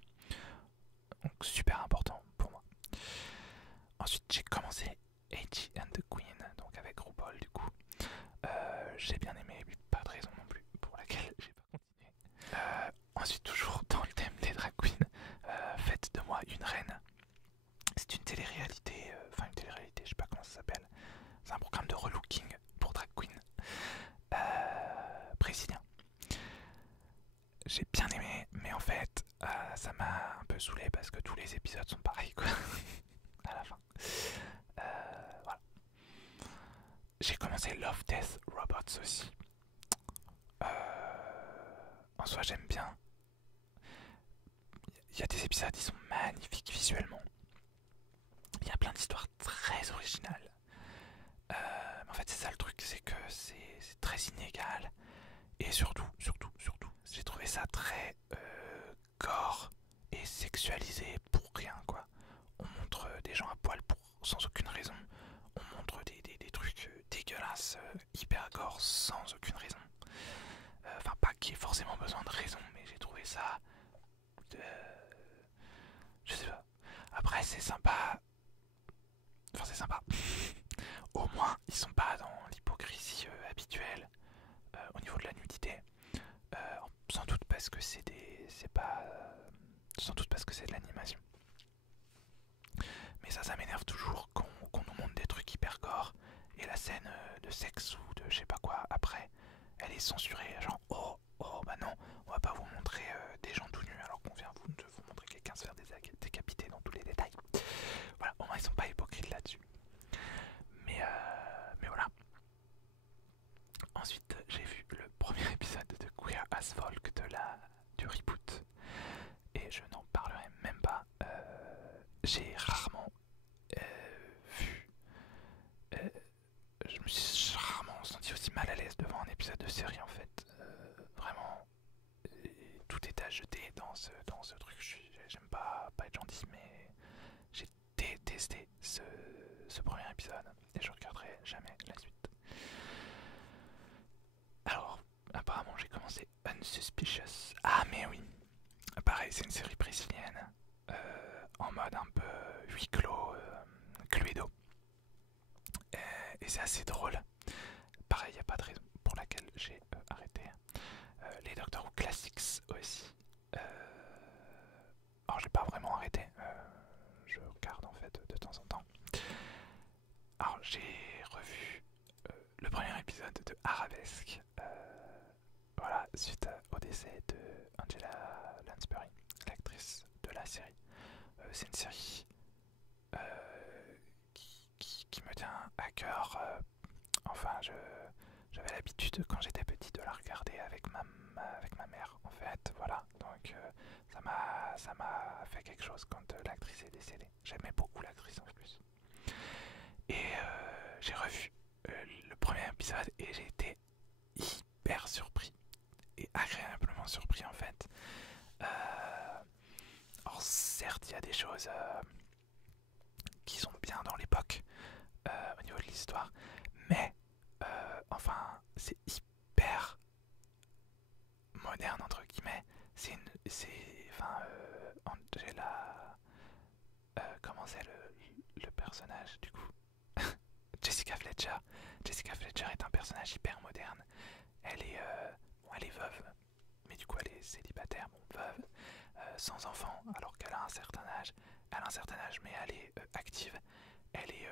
Donc super important pour moi. Ensuite j'ai commencé H and the Queen, donc avec RuPaul du coup. J'ai bien aimé, mais pas de raison non plus pour laquelle j'ai pas continué. Ensuite toujours dans le thème des drag queens, faites de moi une reine. C'est une télé-réalité, une télé-réalité, je sais pas comment ça s'appelle. C'est un programme de relooking pour drag queen brésilien. J'ai bien aimé, mais en fait, ça m'a un peu saoulé parce que tous les épisodes sont pareils quoi. À la fin. Voilà. J'ai commencé Love, Death, Robots aussi. En soi, j'aime bien. Il y a des épisodes qui sont magnifiques visuellement. Il y a plein d'histoires très originales. En fait, c'est ça le truc, c'est que c'est très inégal. Et surtout, j'ai trouvé ça très gore et sexualisé pour rien quoi. On montre des gens à poil sans aucune raison. On montre des trucs dégueulasses, hyper gore sans aucune raison. Enfin, pas qu'il y ait forcément besoin de raison, mais j'ai trouvé ça. Je sais pas. Après, c'est sympa. Enfin, c'est sympa. Au moins, ils sont pas dans l'hypocrisie habituelle au niveau de la nudité. Sans doute parce que c'est pas. Sans doute parce que c'est de l'animation. Mais ça m'énerve toujours qu'on nous montre des trucs hyper gore et la scène de sexe ou de je sais pas quoi après, elle est censurée. Genre, oh, bah non, on va pas vous montrer des gens tout nus alors qu'on vient de vous montrer quelqu'un se faire décapiter dans tous les détails. Voilà, au moins ils sont pas hypocrites là-dessus. Mais voilà. Ensuite, j'ai vu le premier épisode de Queer as Folk du reboot. Et je n'en parlerai même pas. J'ai rarement vu. Je me suis rarement senti aussi mal à l'aise devant un épisode de série en fait. Vraiment, tout est à jeter dans ce truc. J'aime pas être gentil, mais j'ai détesté ce premier épisode et je regarderai jamais la suite. Alors, apparemment, j'ai commencé Unsuspicious. Ah, mais oui, pareil, c'est une série brésilienne en mode un peu huis clos, Cluedo. Et c'est assez drôle. Pareil, il n'y a pas de raison pour laquelle j'ai arrêté. Les Doctor Who Classics aussi. Alors, j'ai pas vraiment arrêté. Je regarde en fait de temps en temps. Alors, j'ai revu le premier épisode de Arabesque. Voilà, suite au décès de Angela Lansbury, l'actrice de la série. C'est une série qui me tient à cœur. Enfin, j'avais l'habitude quand j'étais petit de la regarder avec ma mère, en fait. Voilà, donc ça m'a fait quelque chose quand l'actrice est décédée. J'aimais beaucoup l'actrice en plus. Et j'ai revu le premier épisode et j'ai été hyper surpris. Et agréablement surpris en fait. Alors certes, il y a des choses qui sont bien dans l'époque au niveau de l'histoire, mais enfin, c'est hyper moderne entre guillemets. Angela, comment c'est le personnage du coup? Jessica Fletcher. Jessica Fletcher est un personnage hyper moderne. Elle est veuve, mais du coup elle est célibataire, bon, veuve. un certain âge, mais elle est active. Elle est,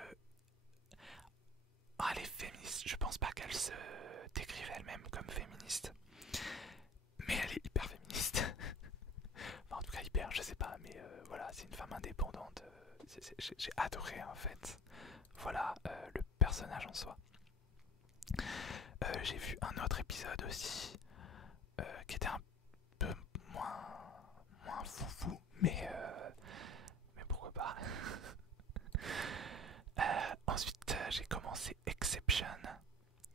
elle est féministe. Je pense pas qu'elle se décrive elle-même comme féministe, mais elle est hyper féministe. Enfin, en tout cas, hyper, je sais pas, mais voilà, c'est une femme indépendante. J'ai adoré en fait. Voilà le personnage en soi. J'ai vu un autre épisode aussi qui était un peu moins foufou, mais pourquoi pas. Ensuite, j'ai commencé Exception,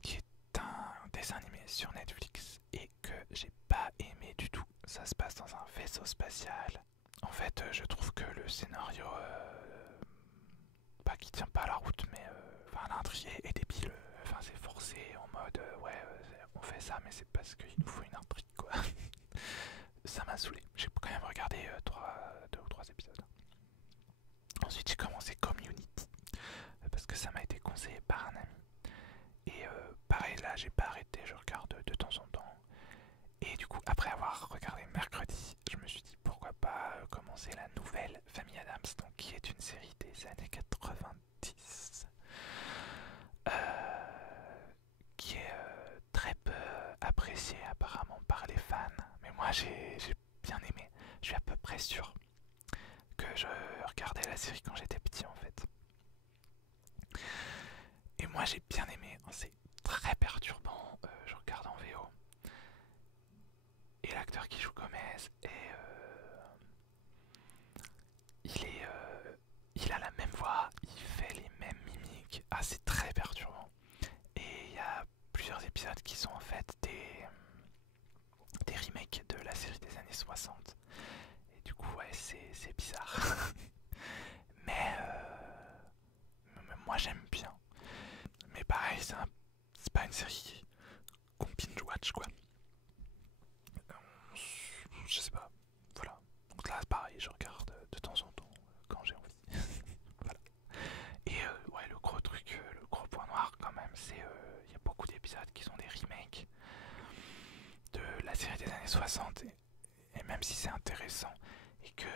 qui est un dessin animé sur Netflix et que j'ai pas aimé du tout. Ça se passe dans un vaisseau spatial. En fait, je trouve que le scénario, pas qui tient pas la route, mais enfin, l'intrigue est débile. Enfin, c'est forcé en mode ouais, on fait ça, mais c'est parce qu'il nous faut une intrigue quoi. Ça m'a saoulé. J'ai quand même regardé 2 ou 3 épisodes. Ensuite, j'ai commencé Community parce que ça m'a été conseillé par un ami. Et pareil, là, j'ai pas arrêté, je regarde de temps en temps. Et du coup, après avoir regardé Mercredi, je me suis dit pourquoi pas commencer la nouvelle Famille Adams, donc, qui est une série des années 90, qui est très peu appréciée apparemment par les fans. Mais moi, j'ai bien aimé. Je suis à peu près sûr que je regardais la série quand j'étais petit en fait. Et moi, j'ai bien aimé. C'est très perturbant. Je regarde en VO. Et l'acteur qui joue Gomez il a la même voix, il fait les mêmes mimiques. Ah, c'est très perturbant. Et il y a plusieurs épisodes qui sont en fait des remakes de la série des années 60. Et du coup, ouais, c'est bizarre. mais, moi, j'aime bien. Mais pareil, c'est pas une série qu'on binge-watch, quoi. Je sais pas. Voilà. Donc là, c'est pareil, je regarde de temps en temps quand j'ai envie. Voilà. Et ouais, le gros truc, le gros point noir quand même, c'est il y a beaucoup d'épisodes qui sont des remakes de la série des années 60. Et même si c'est intéressant, et que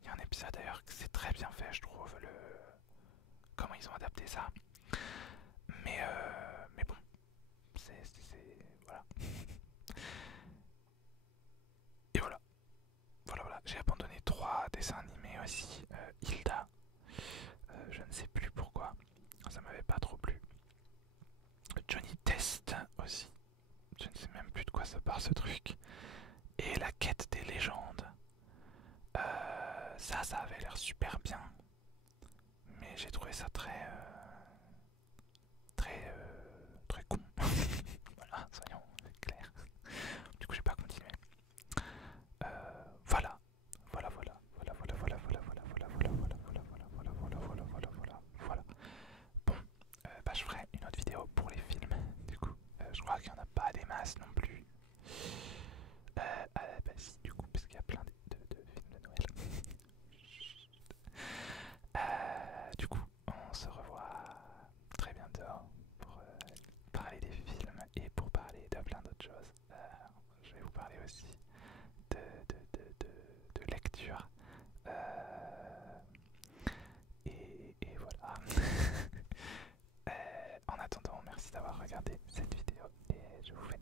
il y a un épisode d'ailleurs que c'est très bien fait, je trouve, comment ils ont adapté ça. Mais bon, voilà. Et voilà. Voilà. J'ai abandonné 3 dessins animés aussi. Hilda, je ne sais plus pourquoi, ça m'avait pas trop plu. Johnny Test aussi, je ne sais même plus de quoi ça parle ce truc. Et la quête des légendes, ça avait l'air super bien, mais j'ai trouvé ça très con. Voilà, soyons clairs. Du coup, j'ai pas continué. Voilà. Bon, bah je ferai une autre vidéo pour les films. Du coup, je crois qu'il n'y en a pas des masses non plus. Bah si, du coup, parce qu'il y a plein de films de Noël. Du coup, on se revoit très bientôt pour parler des films et pour parler de plein d'autres choses. Je vais vous parler aussi de lecture. Et voilà. En attendant, merci d'avoir regardé cette vidéo et je vous fais